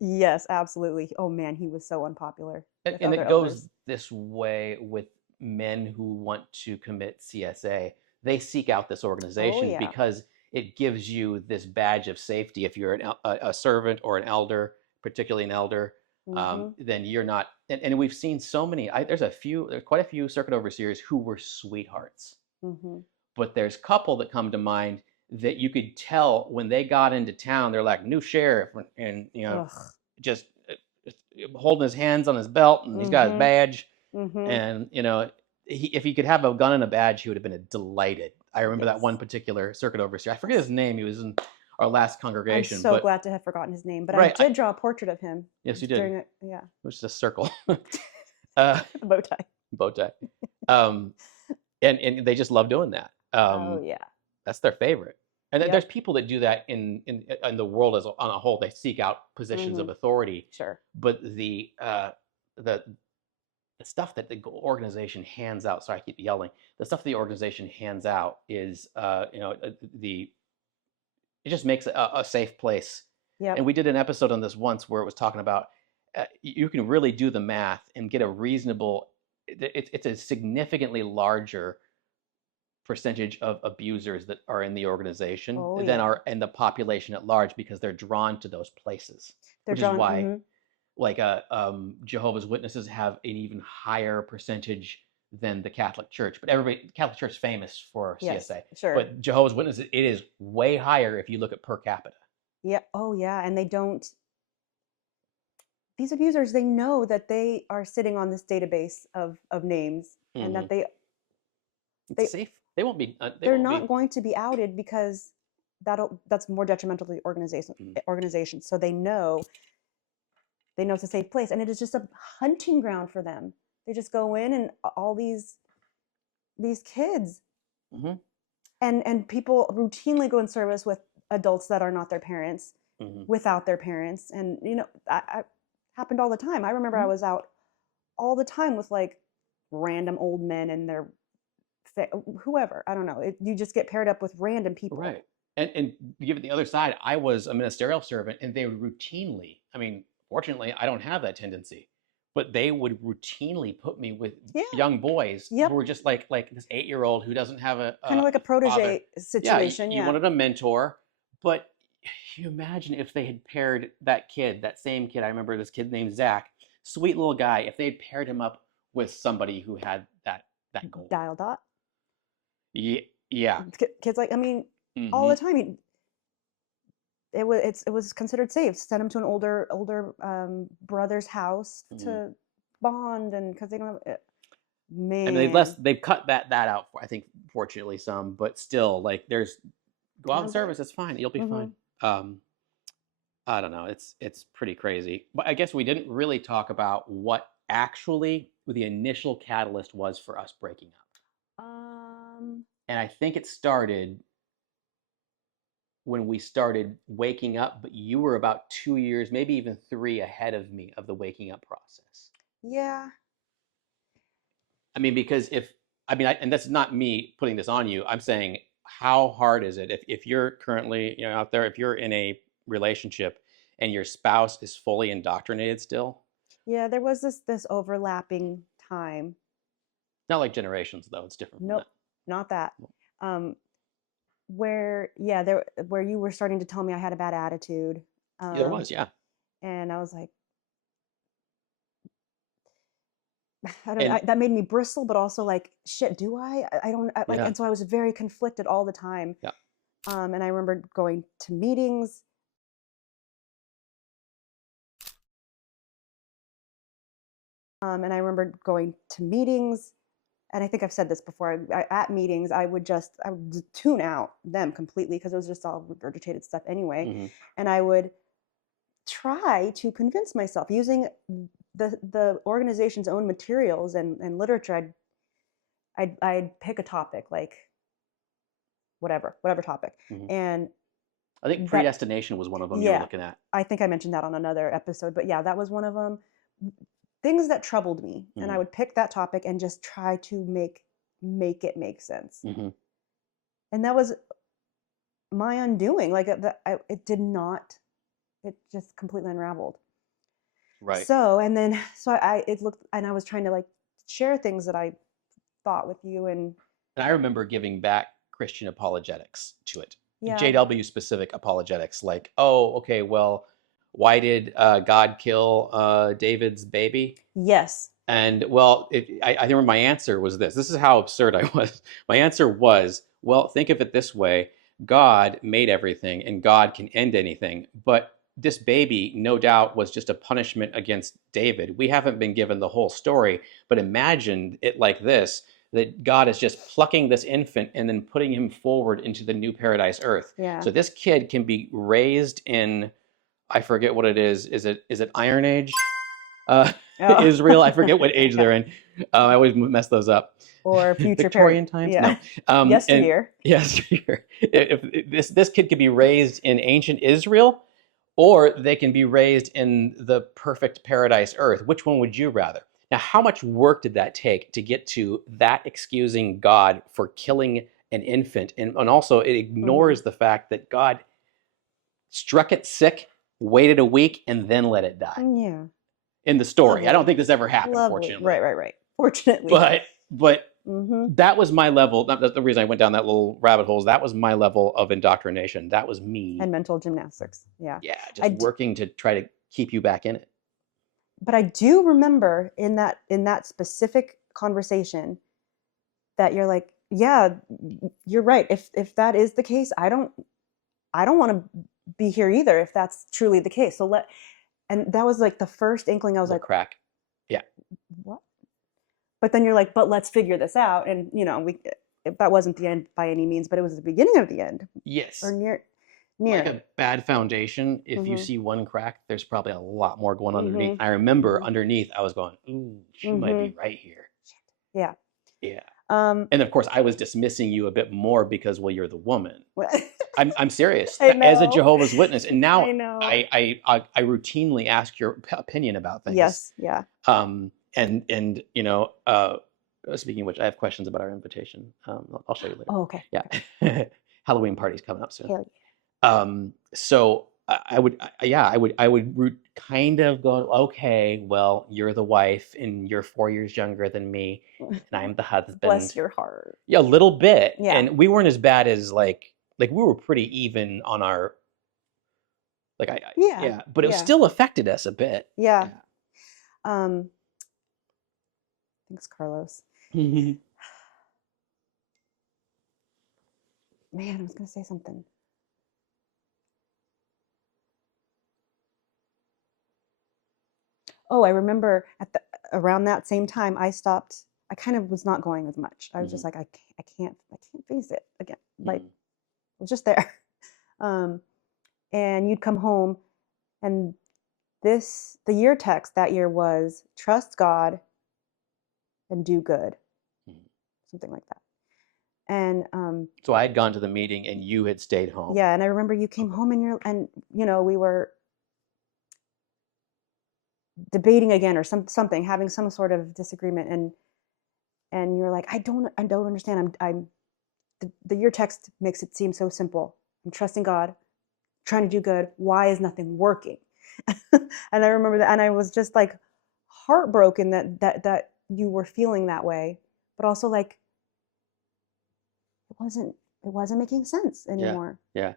Yes, absolutely. Oh man, he was so unpopular. And it goes this way with men who want to commit CSA. They seek out this organization because it gives you this badge of safety. If you're a servant or an elder, particularly an elder, then you're not. And we've seen so many. There's quite a few circuit overseers who were sweethearts. But there's a couple that come to mind that you could tell when they got into town, they're like new sheriff, and just holding his hands on his belt, and he's got his badge, and if he could have a gun and a badge, he would have been delighted. I remember that one particular circuit overseer. I forget his name. He was in our last congregation. I'm so glad to have forgotten his name, but I did draw a portrait of him. Yes, you did. It was just a circle. Bow tie. Bow tie. And they just love doing that. Oh yeah. That's their favorite. And there's people that do that in the world as on a whole. They seek out positions of authority. Sure. But the stuff that the organization hands out. Sorry, I keep yelling. The stuff the organization hands out is, it just makes a safe place. Yeah. And we did an episode on this once where it was talking about you can really do the math and get a reasonable. It's a significantly larger percentage of abusers that are in the organization than are in the population at large, because they're drawn to those places. Which is why, like Jehovah's Witnesses have an even higher percentage than the Catholic Church. But Catholic Church is famous for CSA. Sure. But Jehovah's Witnesses, it is way higher if you look at per capita. Yeah. Oh yeah. And they don't. These abusers, they know that they are sitting on this database of names, and that it's safe. They won't be. They're not going to be outed, because that's more detrimental to the organization. So they know it's a safe place, and it is just a hunting ground for them. They just go in, and all these kids And people routinely go in service with adults that are not their parents, without their parents. And, you know, I happened all the time. I remember I was out all the time with like random old men and their whoever. I don't know. You just get paired up with random people. Right. And given the other side, I was a ministerial servant, and they would routinely, I mean, fortunately, I don't have that tendency, but they would routinely put me with young boys who were just like this 8-year-old who doesn't have a kind of like a protege situation. You wanted a mentor, but you imagine if they had paired that same kid, I remember this kid named Zach, sweet little guy, if they had paired him up with somebody who had that goal. Dial dot. Yeah. Kids like, I mean, all the time. It was considered safe. Send them to an older brother's house to bond, and because they don't have, man. I mean, they've cut that out. I think fortunately some, but still, like go out in service. It's fine. You'll be fine. I don't know. It's pretty crazy. But I guess we didn't really talk about what actually the initial catalyst was for us breaking up. And I think it started when we started waking up, but you were about 2 years, maybe even 3 ahead of me of the waking up process. Yeah. I mean, because and that's not me putting this on you. I'm saying, how hard is it if you're currently, you know, out there, if you're in a relationship and your spouse is fully indoctrinated still? Yeah, there was this overlapping time. Not like generations though. It's different. Nope, not that. Where you were starting to tell me I had a bad attitude. There was, yeah. And I was like, that made me bristle, but also like, shit, do I don't like, and so I was very conflicted all the time. Yeah. And I remember going to meetings. And I think I've said this before, at meetings, I would tune out them completely because it was just all regurgitated stuff anyway. And I would try to convince myself using the organization's own materials and literature. I'd pick a topic, like whatever topic. And I think predestination was one of them you were looking at. I think I mentioned that on another episode, but yeah, that was one of them. Things that troubled me, and I would pick that topic and just try to make it make sense. And that was my undoing. Like it did not. It just completely unraveled. Right. So I was trying to like share things that I thought with you, and I remember giving back Christian apologetics to it. Yeah. JW specific apologetics, like, oh, okay, well, why did God kill David's baby? Yes. And well, I remember my answer was this. This is how absurd I was. My answer was, well, think of it this way. God made everything and God can end anything. But this baby, no doubt, was just a punishment against David. We haven't been given the whole story, but imagine it like this, that God is just plucking this infant and then putting him forward into the new paradise earth. Yeah. So this kid can be raised in, I forget what it is. Is it Iron Age? Israel. I forget what age they're in. I always mess those up. Or future Victorian times. Yeah. No. Yesteryear. Yesteryear. If this kid could be raised in ancient Israel, or they can be raised in the perfect paradise earth. Which one would you rather? Now, how much work did that take to get to that excusing God for killing an infant? And also, it ignores the fact that God struck it sick, waited a week, and then let it die. Yeah. In the story. Lovely. I don't think this ever happened, fortunately. Right. Fortunately. But that was my level. That's the reason I went down that little rabbit hole. That was my level of indoctrination. That was me. And mental gymnastics. Yeah. Yeah, just working to try to keep you back in it. But I do remember in that specific conversation that you're like, yeah, you're right. If that is the case, I don't want to be here either if that's truly the case. And that was like the first inkling. I was like, crack. Yeah. What? But then you're like, but let's figure this out. And that wasn't the end by any means, but it was the beginning of the end. Yes. Or near. Like a bad foundation. If you see one crack, there's probably a lot more going underneath. I remember underneath, I was going, ooh, she might be right here. Yeah. Yeah. And of course, I was dismissing you a bit more because, well, you're the woman. Well, I'm serious. I As a know. Jehovah's Witness, and now I know. I routinely ask your opinion about things. Yes. Yeah. And speaking of which, I have questions about our invitation. I'll show you later. Oh, okay. Yeah. Halloween party's coming up soon. Hell yeah. So I would kind of go, okay, well, you're the wife and you're 4 years younger than me, and I'm the husband. Bless your heart. Yeah, a little bit. Yeah. And we weren't as bad as like we were pretty even on our Yeah. but it still affected us a bit. Yeah. Thanks, Carlos. Man, I was gonna say something. Oh, I remember around that same time I stopped. I kind of was not going as much. I was just like, I can't face it again. Like, I was just there. And you'd come home, and the year text that year was trust God and do good, something like that. And so I had gone to the meeting and you had stayed home. Yeah, and I remember you came home and we were debating again or something, having some sort of disagreement, and you're like, I don't understand. The year text makes it seem so simple. I'm trusting God, trying to do good. Why is nothing working? And I remember that, and I was just like heartbroken that you were feeling that way, but also like it wasn't making sense anymore. Yeah.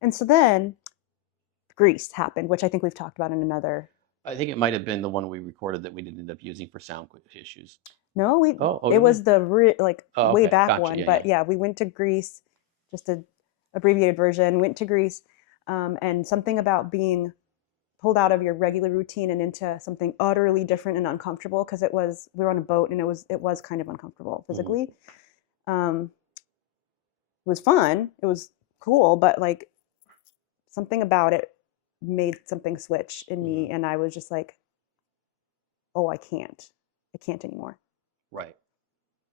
And so then Grease happened, which I think we've talked about in another. I think it might have been the one we recorded that we didn't end up using for sound issues. No, it was the way back one. But yeah, we went to Greece, just a abbreviated version. Went to Greece, and something about being pulled out of your regular routine and into something utterly different and uncomfortable, because we were on a boat and it was kind of uncomfortable physically. It was fun. It was cool, but like something about it made something switch in me, and I was just like, oh, I can't anymore. Right.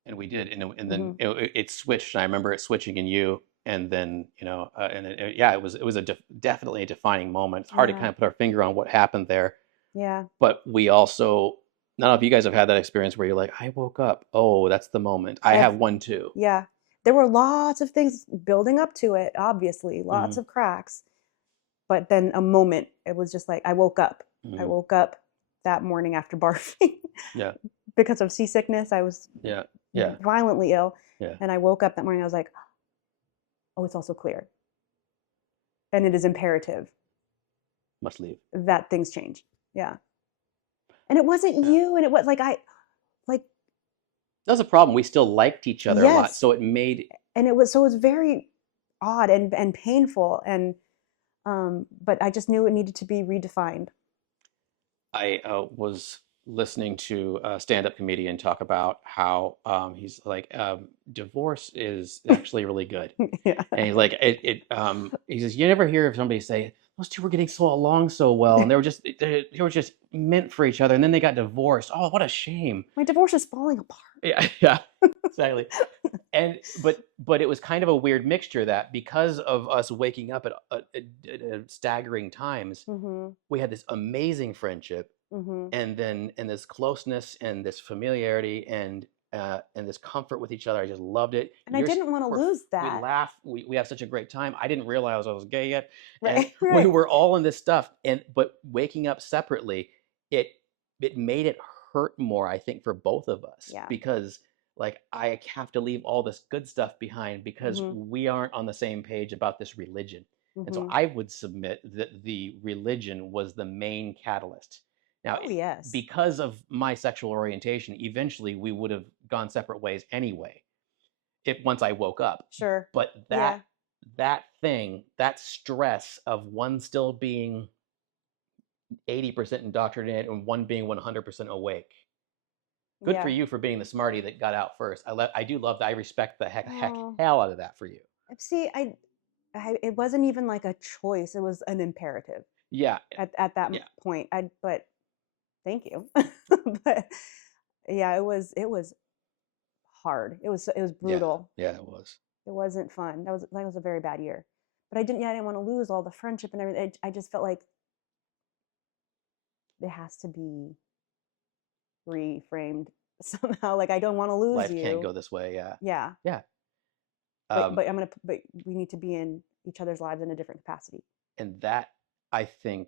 And we did, and then it switched. And I remember it switching in you, and then it was definitely a defining moment. It's hard to kind of put our finger on what happened there. Yeah. But we also, I don't know if you guys have had that experience where you're like, I woke up. Oh, that's the moment. I have one too. Yeah. There were lots of things building up to it, obviously, lots of cracks. But then a moment, it was just like, I woke up. I woke up that morning after barfing. Yeah. Because of seasickness. I was violently ill. Yeah. And I woke up that morning, I was like, oh, it's also clear. And it is imperative. Must leave. That things change. Yeah. And it wasn't you. And it was like, that was a problem. We still liked each other a lot. So it made. And it was very odd and painful. And, but I just knew it needed to be redefined. I was listening to a stand-up comedian talk about how he's like, divorce is actually really good. Yeah. And he's like, he says, you never hear of somebody say, those two were getting along so well, and they were just meant for each other, and then they got divorced. Oh, what a shame. My divorce is falling apart. Yeah, exactly. And but it was kind of a weird mixture that because of us waking up at staggering times, we had this amazing friendship, and this closeness and this familiarity and this comfort with each other. I just loved it. And I didn't want to lose that. We laugh. We have such a great time. I didn't realize I was gay yet. Right. And we were all in this stuff. But waking up separately, it made it hurt more, I think, for both of us. Yeah. Because like I have to leave all this good stuff behind because we aren't on the same page about this religion. And so I would submit that the religion was the main catalyst. Now, because of my sexual orientation, eventually we would have gone separate ways anyway, once I woke up. Sure. But that stress of one still being 80% indoctrinated and one being 100% awake. Good for you for being the smarty that got out first. I do love that. I respect the heck hell out of that for you. See, it wasn't even like a choice. It was an imperative. Yeah. At that point, but thank you. But yeah, it was hard. It was brutal. Yeah, it was. It wasn't fun. That was a very bad year. But I didn't want to lose all the friendship and everything. I just felt like it has to be reframed somehow. Like, I don't want to lose Life you. can't go this way. Yeah. Yeah. Yeah. But we need to be in each other's lives in a different capacity. And that, I think,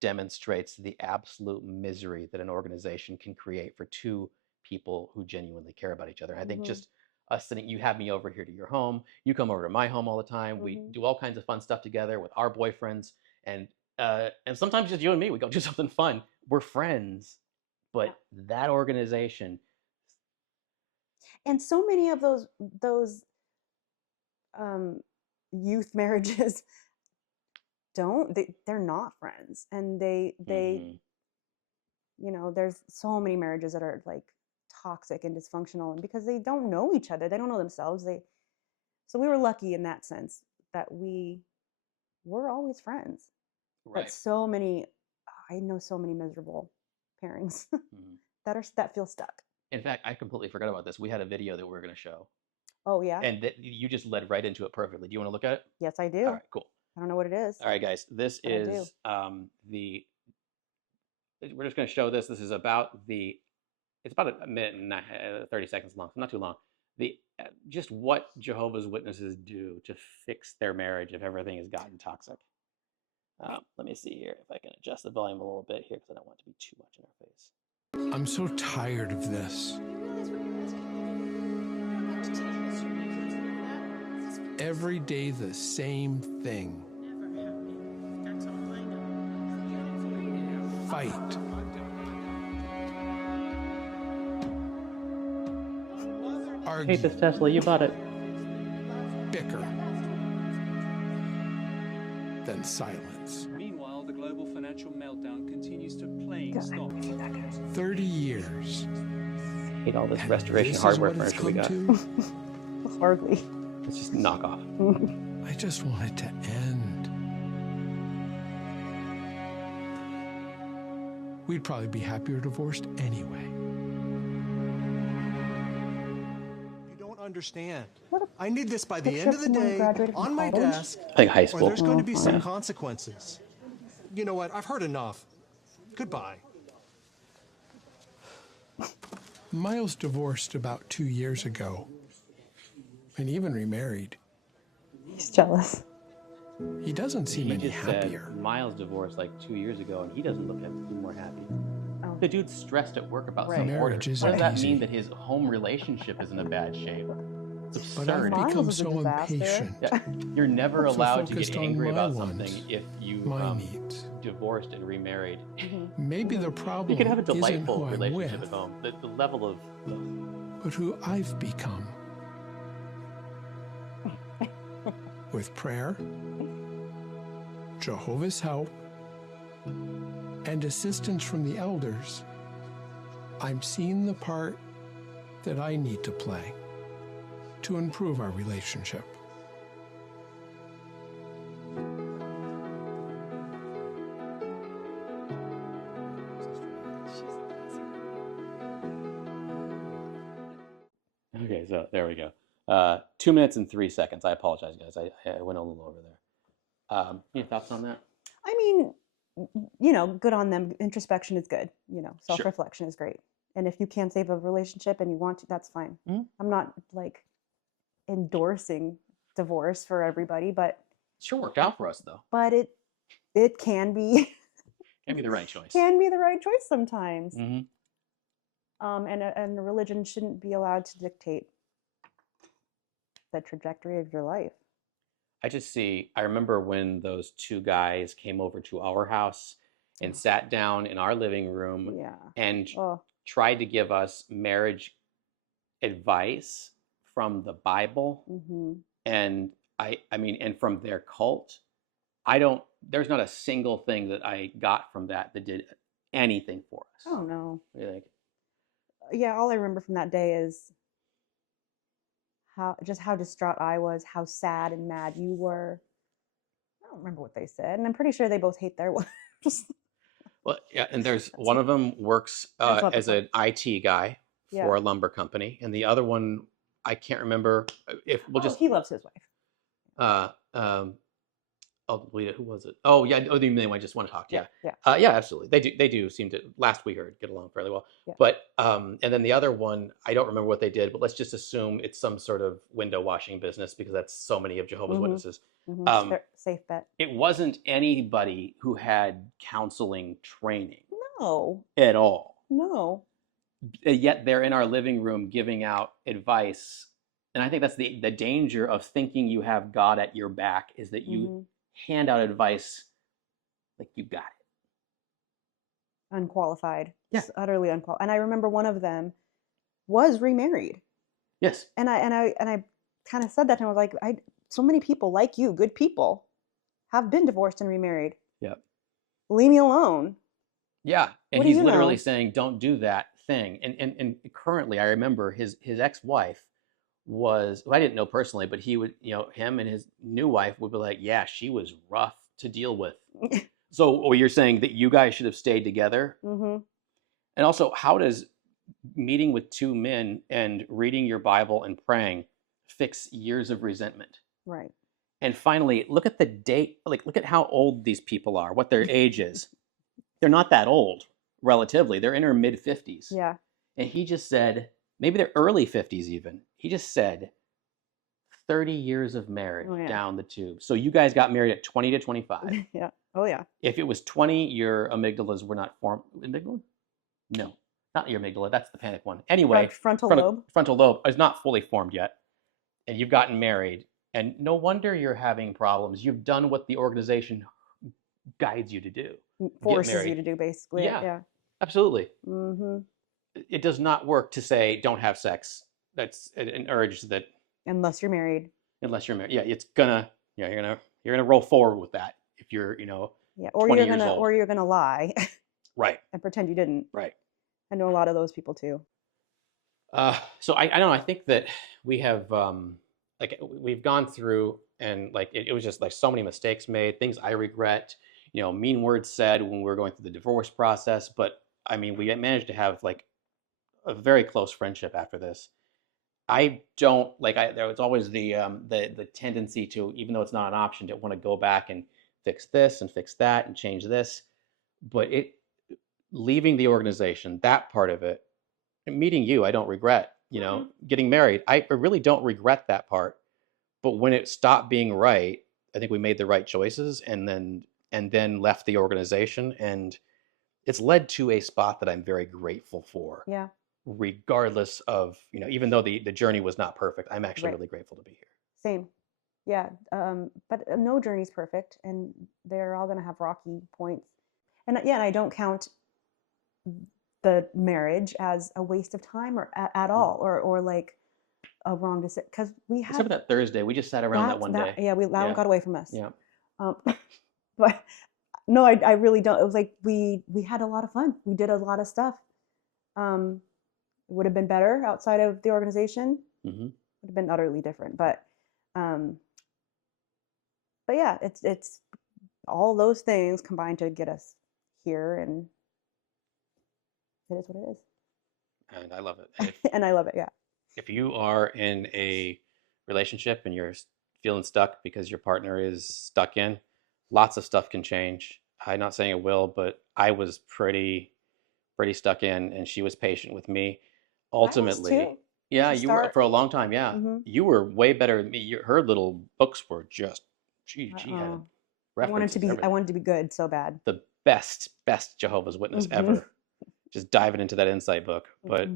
demonstrates the absolute misery that an organization can create for two people who genuinely care about each other. I think just us sitting, you have me over here to your home, you come over to my home all the time. We do all kinds of fun stuff together with our boyfriends, and sometimes just you and me, we go do something fun. We're friends, but that organization. And so many of those youth marriages they're not friends, and they there's so many marriages that are like toxic and dysfunctional, and because they don't know each other, they don't know themselves. So we were lucky in that sense that we were always friends. Right. But I know so many miserable pairings that feel stuck. In fact, I completely forgot about this. We had a video that we were going to show. Oh yeah. And you just led right into it perfectly. Do you want to look at it? Yes, I do. All right, cool. I don't know what it is. All right, guys. This is we're just going to show this. This is it's about a minute and 30 seconds long, so not too long. Just what Jehovah's Witnesses do to fix their marriage if everything has gotten toxic. Let me see here if I can adjust the volume a little bit here because I don't want it to be too much in our face. I'm so tired of this. Every day the same thing. Fight. Argue. Hate this Tesla, you bought it. Bicker. Then silence. Meanwhile, the global financial meltdown continues to plain stop. 30 years. Hate all this And restoration this is hardware what it's furniture we got. come to? Hardly. It's just knockoff. I just want it to end. We'd probably be happier divorced anyway. You don't understand. I need this by the Picture end of the from when you day graduated from on my college? desk, I think high or school. there's going to be some Yeah. consequences. You know what? I've heard enough. Goodbye. Miles divorced about 2 years ago, and even remarried. He's jealous. He doesn't seem He any just happier. said Miles divorced like 2 years ago, and he doesn't look any more happy. Oh. The dude's stressed at work about Right. some order. Marriage What isn't does that easy. mean that his home relationship is in a bad shape? It's But I've absurd. Miles become is a so disaster. impatient. Yeah. You're never I'm so allowed to focused get on angry my about wants, something if you my needs. divorced and remarried. Maybe the problem You can have a isn't delightful who I'm relationship with, at home. The level of but who I've become. With prayer, Jehovah's help, and assistance from the elders, I'm seeing the part that I need to play to improve our relationship. Okay, so there we go. 2 minutes and 3 seconds. I apologize, guys. I went a little over there. Any thoughts on that? I mean, good on them. Introspection is good. Self-reflection is great. And if you can save a relationship and you want to, that's fine. I'm not like endorsing divorce for everybody, but Sure worked out for us though. but it can be Can be the right choice. can be the right choice sometimes. hmm And a religion shouldn't be allowed to dictate the trajectory of your life. I remember when those two guys came over to our house and sat down in our living room Yeah. and Oh, tried to give us marriage advice from the Bible. And I mean, and from their cult. There's not a single thing that I got from that did anything for us. oh no. Like, Yeah, all I remember from that day is how distraught I was, how sad and mad you were. I don't remember what they said, and I'm pretty sure they both hate their wives. well, yeah, and there's one of them works That's not the as an IT guy for a lumber company, and the other one I can't remember. If we'll just he loves his wife. Oh, wait, who was it? Oh, yeah. Oh, the name I just want to talk to. Yeah. Yeah, absolutely. They do seem to. Last we heard, get along fairly well. Yeah. But and then the other one, I don't remember what they did, but let's just assume it's some sort of window washing business because that's so many of Jehovah's Witnesses. Safe bet. It wasn't anybody who had counseling training No. at all. No. Yet they're in our living room giving out advice, and I think that's the danger of thinking you have God at your back is that you hand out advice like you got it. Unqualified. Yeah. Just utterly unqualified. And I remember one of them was remarried. Yes. And I kind of said that to him. I was like, so many people like you, good people, have been divorced and remarried. Yep. Leave me alone. Yeah. And What do he's you literally know? saying, don't do that thing. And currently I remember his ex-wife was, who I didn't know personally, but he would, him and his new wife would be like, yeah, she was rough to deal with. So you're saying that you guys should have stayed together? Mm-hmm. And also, how does meeting with two men and reading your Bible and praying fix years of resentment? Right. And finally, look at the date, look at how old these people are, what their age is. They're not that old, relatively. They're in their mid-50s. Yeah. And he just said, maybe they're early 50s even. He just said 30 years of marriage down the tube. So you guys got married at 20 to 25. Yeah. Oh, yeah. If it was 20, your amygdalas were not formed. Amygdala? No, not your amygdala. That's the panic one. Anyway, frontal lobe. Frontal lobe is not fully formed yet. And you've gotten married. And no wonder you're having problems. You've done what the organization guides you to do. Forces you to do, basically. Yeah. Absolutely. Mm-hmm. It does not work to say don't have sex. That's an urge that unless you're married. Unless you're married, yeah, you're gonna roll forward with that if you're or 20 you're years gonna old. or you're gonna lie, right, and pretend you didn't. Right. I know a lot of those people too. So I don't know. I think that we have we've gone through and it was just so many mistakes made, things I regret, mean words said when we were going through the divorce process. But I mean, we managed to have a very close friendship after this. I don't there was always the tendency to, even though it's not an option, to want to go back and fix this and fix that and change this. But leaving the organization, that part of it, meeting you, I don't regret. Getting married, I really don't regret that part. But when it stopped being right, I think we made the right choices, and then left the organization, and it's led to a spot that I'm very grateful for. Yeah. Regardless of, even though the journey was not perfect, I'm actually really grateful to be here. Same. Yeah. But no journey's perfect, and they're all going to have rocky points. And and I don't count the marriage as a waste of time or at all, or a wrong decision, because we had. Except for that Thursday, we just sat around that one day. Yeah, that one got away from us. Yeah. But no, I really don't. It was we had a lot of fun. We did a lot of stuff. It would have been better outside of the organization. Mm-hmm. Would have been utterly different. But yeah, it's all those things combined to get us here, and it is what it is. And I love it. And I love it. Yeah. If you are in a relationship and you're feeling stuck because your partner is stuck in, lots of stuff can change. I'm not saying it will, but I was pretty stuck in, and she was patient with me. Ultimately, I was too. Yeah, you were for a long time. Yeah, Mm-hmm. You were way better than me. Her little books were just she had I wanted to be good so bad. The best Jehovah's Witness ever. Just diving into that insight book, but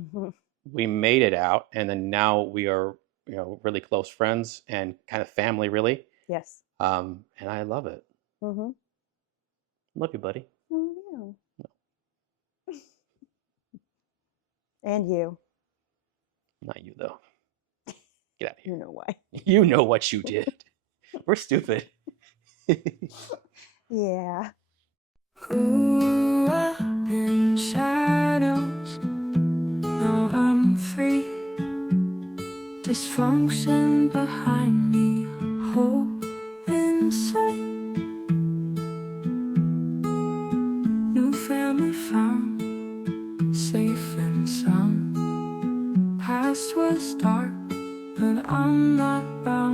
we made it out, and then now we are really close friends and kind of family, really. Yes. And I love it. Mm-hmm. Love you, buddy. Oh, yeah. And you. Not you, though. Get out of here. You know why. You know what you did. We're stupid. Yeah. Grew up in shadows, now I'm free. Dysfunction behind me, hope inside. New family found, safe and sound. past was dark, but I'm not bound.